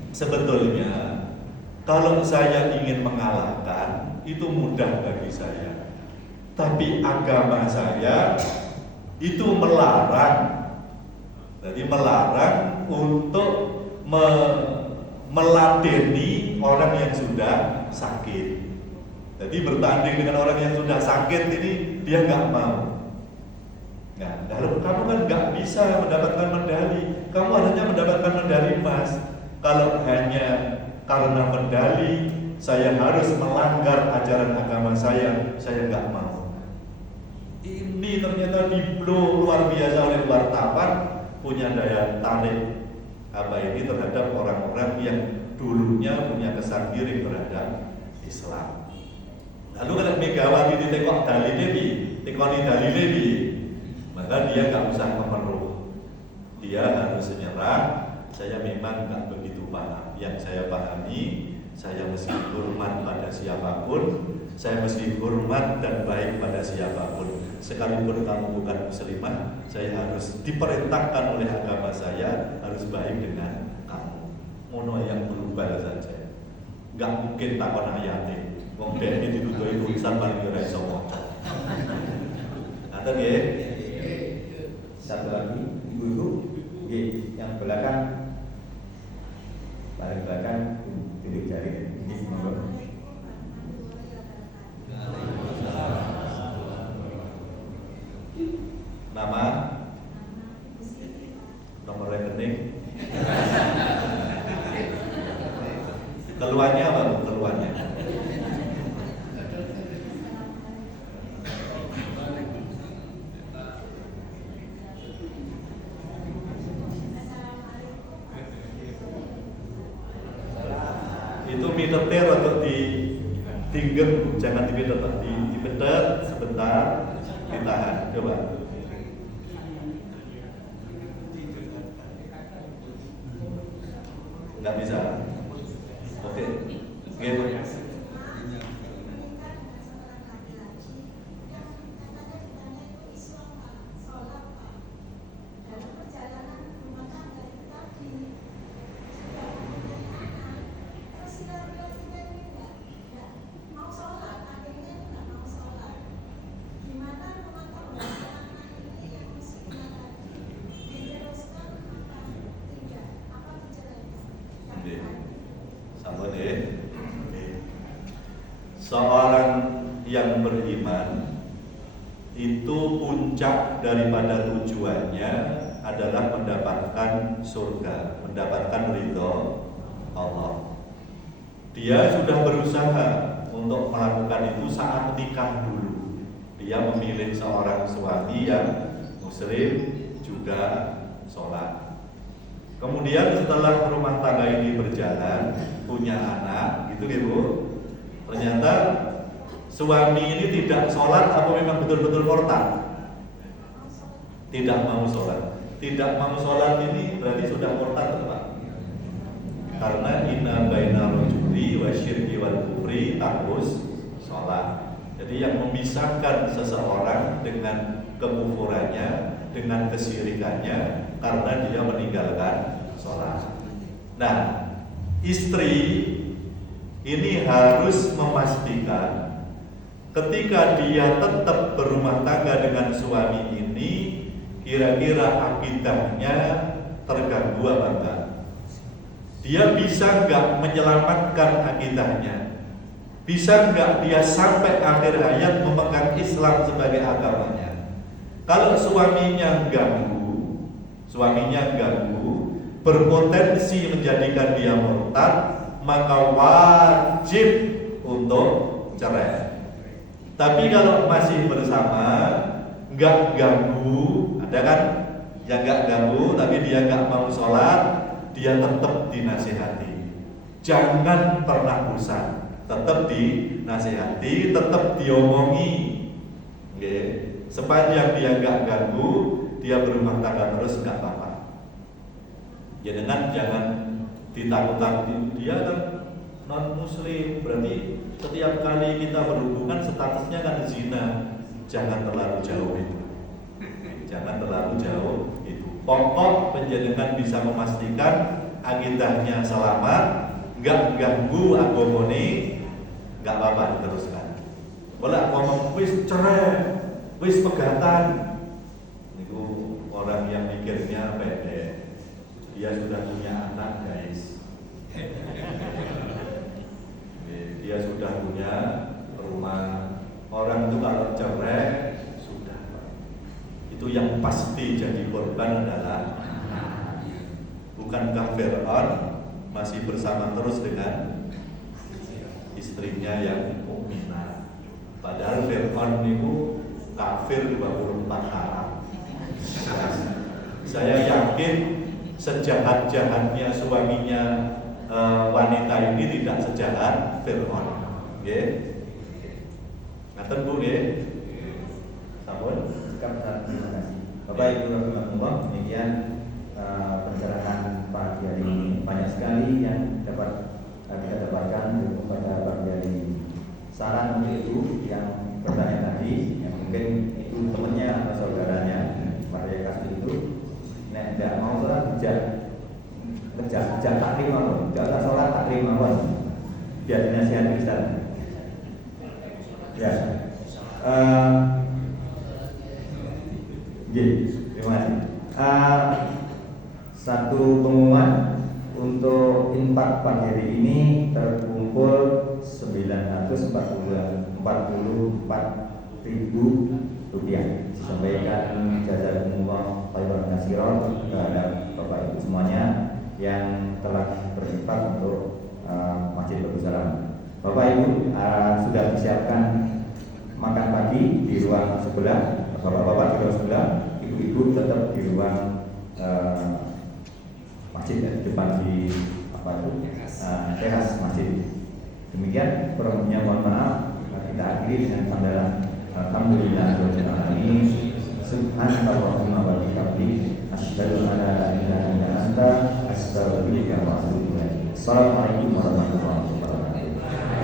Sebetulnya kalau saya ingin mengalahkan itu mudah bagi saya. Tapi agama saya itu melarang. Jadi melarang untuk meladeni orang yang sudah sakit. Jadi bertanding dengan orang yang sudah sakit ini dia nggak mau. Nah, lalu kamu kan nggak bisa mendapatkan medali. Kamu hanya mendapatkan medali emas. Kalau hanya karena medali saya harus melanggar ajaran agama saya nggak mau. ini ternyata diblow luar biasa oleh wartawan, punya daya tarik terhadap orang-orang yang dulunya punya kesan miring terhadap Islam. Lalu kalau Megawati ditekok dalile bi, tekoni dalile bi, maka dia nggak usah memenuh. Dia harus menyerah. Saya memang nggak begitu paham. Yang saya pahami, saya mesti hormat pada siapapun, saya mesti hormat dan baik pada siapapun. Sekalipun kamu bukan muslimah, saya harus diperintahkan oleh agama saya harus baik dengan kamu. Mono yang berubah saja. Nggak mungkin takon ayate. Wong dek ini dituduhi tulisan paling ora iso maca. Ngaten nggih? Satu lagi, ibu-ibu, yang belakang, paling belakang, duduk jari ini monggo. Nama, nomor rekening, keluarnya apa? Keluarnya. Itu miteter atau ditinggem, jangan dipedet, dipedet sebentar, ditahan, coba. Nggak bisa. Oke. Gitu. Seorang yang beriman itu puncak daripada tujuannya adalah mendapatkan surga, mendapatkan ridho Allah. Dia sudah berusaha untuk melakukan itu saat nikah dulu. Dia memilih seorang suami yang muslim juga sholat. Kemudian setelah rumah tangga ini berjalan, punya anak, gitu ya Bu. Ternyata suami ini tidak sholat apa memang betul-betul murtad? Tidak mau sholat. Tidak mau sholat ini berarti sudah murtad, Pak. Karena inna baina rajuli wa syirki wal kufri tarkus sholat. Jadi yang memisahkan seseorang dengan kekufurannya, dengan kesyirikannya, karena dia meninggalkan sholat. Nah, istri ini harus memastikan ketika dia tetap berumah tangga dengan suami ini, kira-kira akidahnya terganggu apa enggak? Dia bisa enggak menyelamatkan akidahnya? Bisa enggak dia sampai akhir hayat memegang Islam sebagai agamanya? Kalau suaminya ganggu, berpotensi menjadikan dia murtad, maka wajib untuk cerai. Tapi kalau masih bersama, nggak ganggu, ada kan yang nggak ganggu, tapi dia nggak mau sholat, dia tetap dinasihati. Jangan pernah bosan, tetap dinasihati, tetap diomongi. Oke. Sepanjang dia nggak ganggu, dia berumah tangga terus nggak apa-apa. Ya dengan jangan ditakut-takuti, dia kan non muslim, berarti setiap kali kita berhubungan statusnya kan zina. Jangan terlalu jauh itu. Jangan terlalu jauh itu. Pokok penjenengan bisa memastikan akidahnya selamat, nggak ganggu agamane, nggak apa-apa diteruskan. Boleh ngomong wis cerai, wis pegatan. Itu orang yang mikirnya pendek. Dia sudah punya anak, guys. Dia sudah punya rumah. Orang itu kalau cerai sudah. Itu yang pasti jadi korban adalah bukankah Fir'aun masih bersama terus dengan istrinya yang mukminah. Padahal Fir'aun itu kafir 24 haram. Saya yakin sejahat-jahatnya suaminya wanita ini tidak sejahat Fir'aun. Nggih. Ngaten Bu nggih. Sampun. Terima kasih. Bapak Ibu rahimahullah, demikian pencerahan pagi hari ini. Banyak sekali yang dapat kita dapatkan pada pagi hari ini. Saran untuk itu yang bertanya tadi, yang mungkin itu temannya atau saudaranya pada kasus itu, nek tidak mau sholat kerja taklim mawon, jangan sholat taklim mawon, biar dinasihati Ustaz. Ya. Terima kasih. Satu pengumuman untuk infak pagi hari ini terkumpul 944.000 rupiah. Disampaikan jazakumullah khairan katsiran kepada Bapak Ibu semuanya yang telah berinfak untuk Masjid Berusaha. Bapak Ibu sudah disiapkan makan pagi di ruang sebelah. Bapak-bapak di ruang sebelah, ibu-ibu tetap di ruang masjid di depan di teras masjid. Demikian kurangnya mohon maaf, kita akhiri dengan hamdalah alhamdulillahirabbil alamin. Subhanallahumma wa bihamdihi asyhadu an la ilaha illa anta astaghfiruka wa atubu ilaik. Assalamualaikum warahmatullahi wabarakatuh.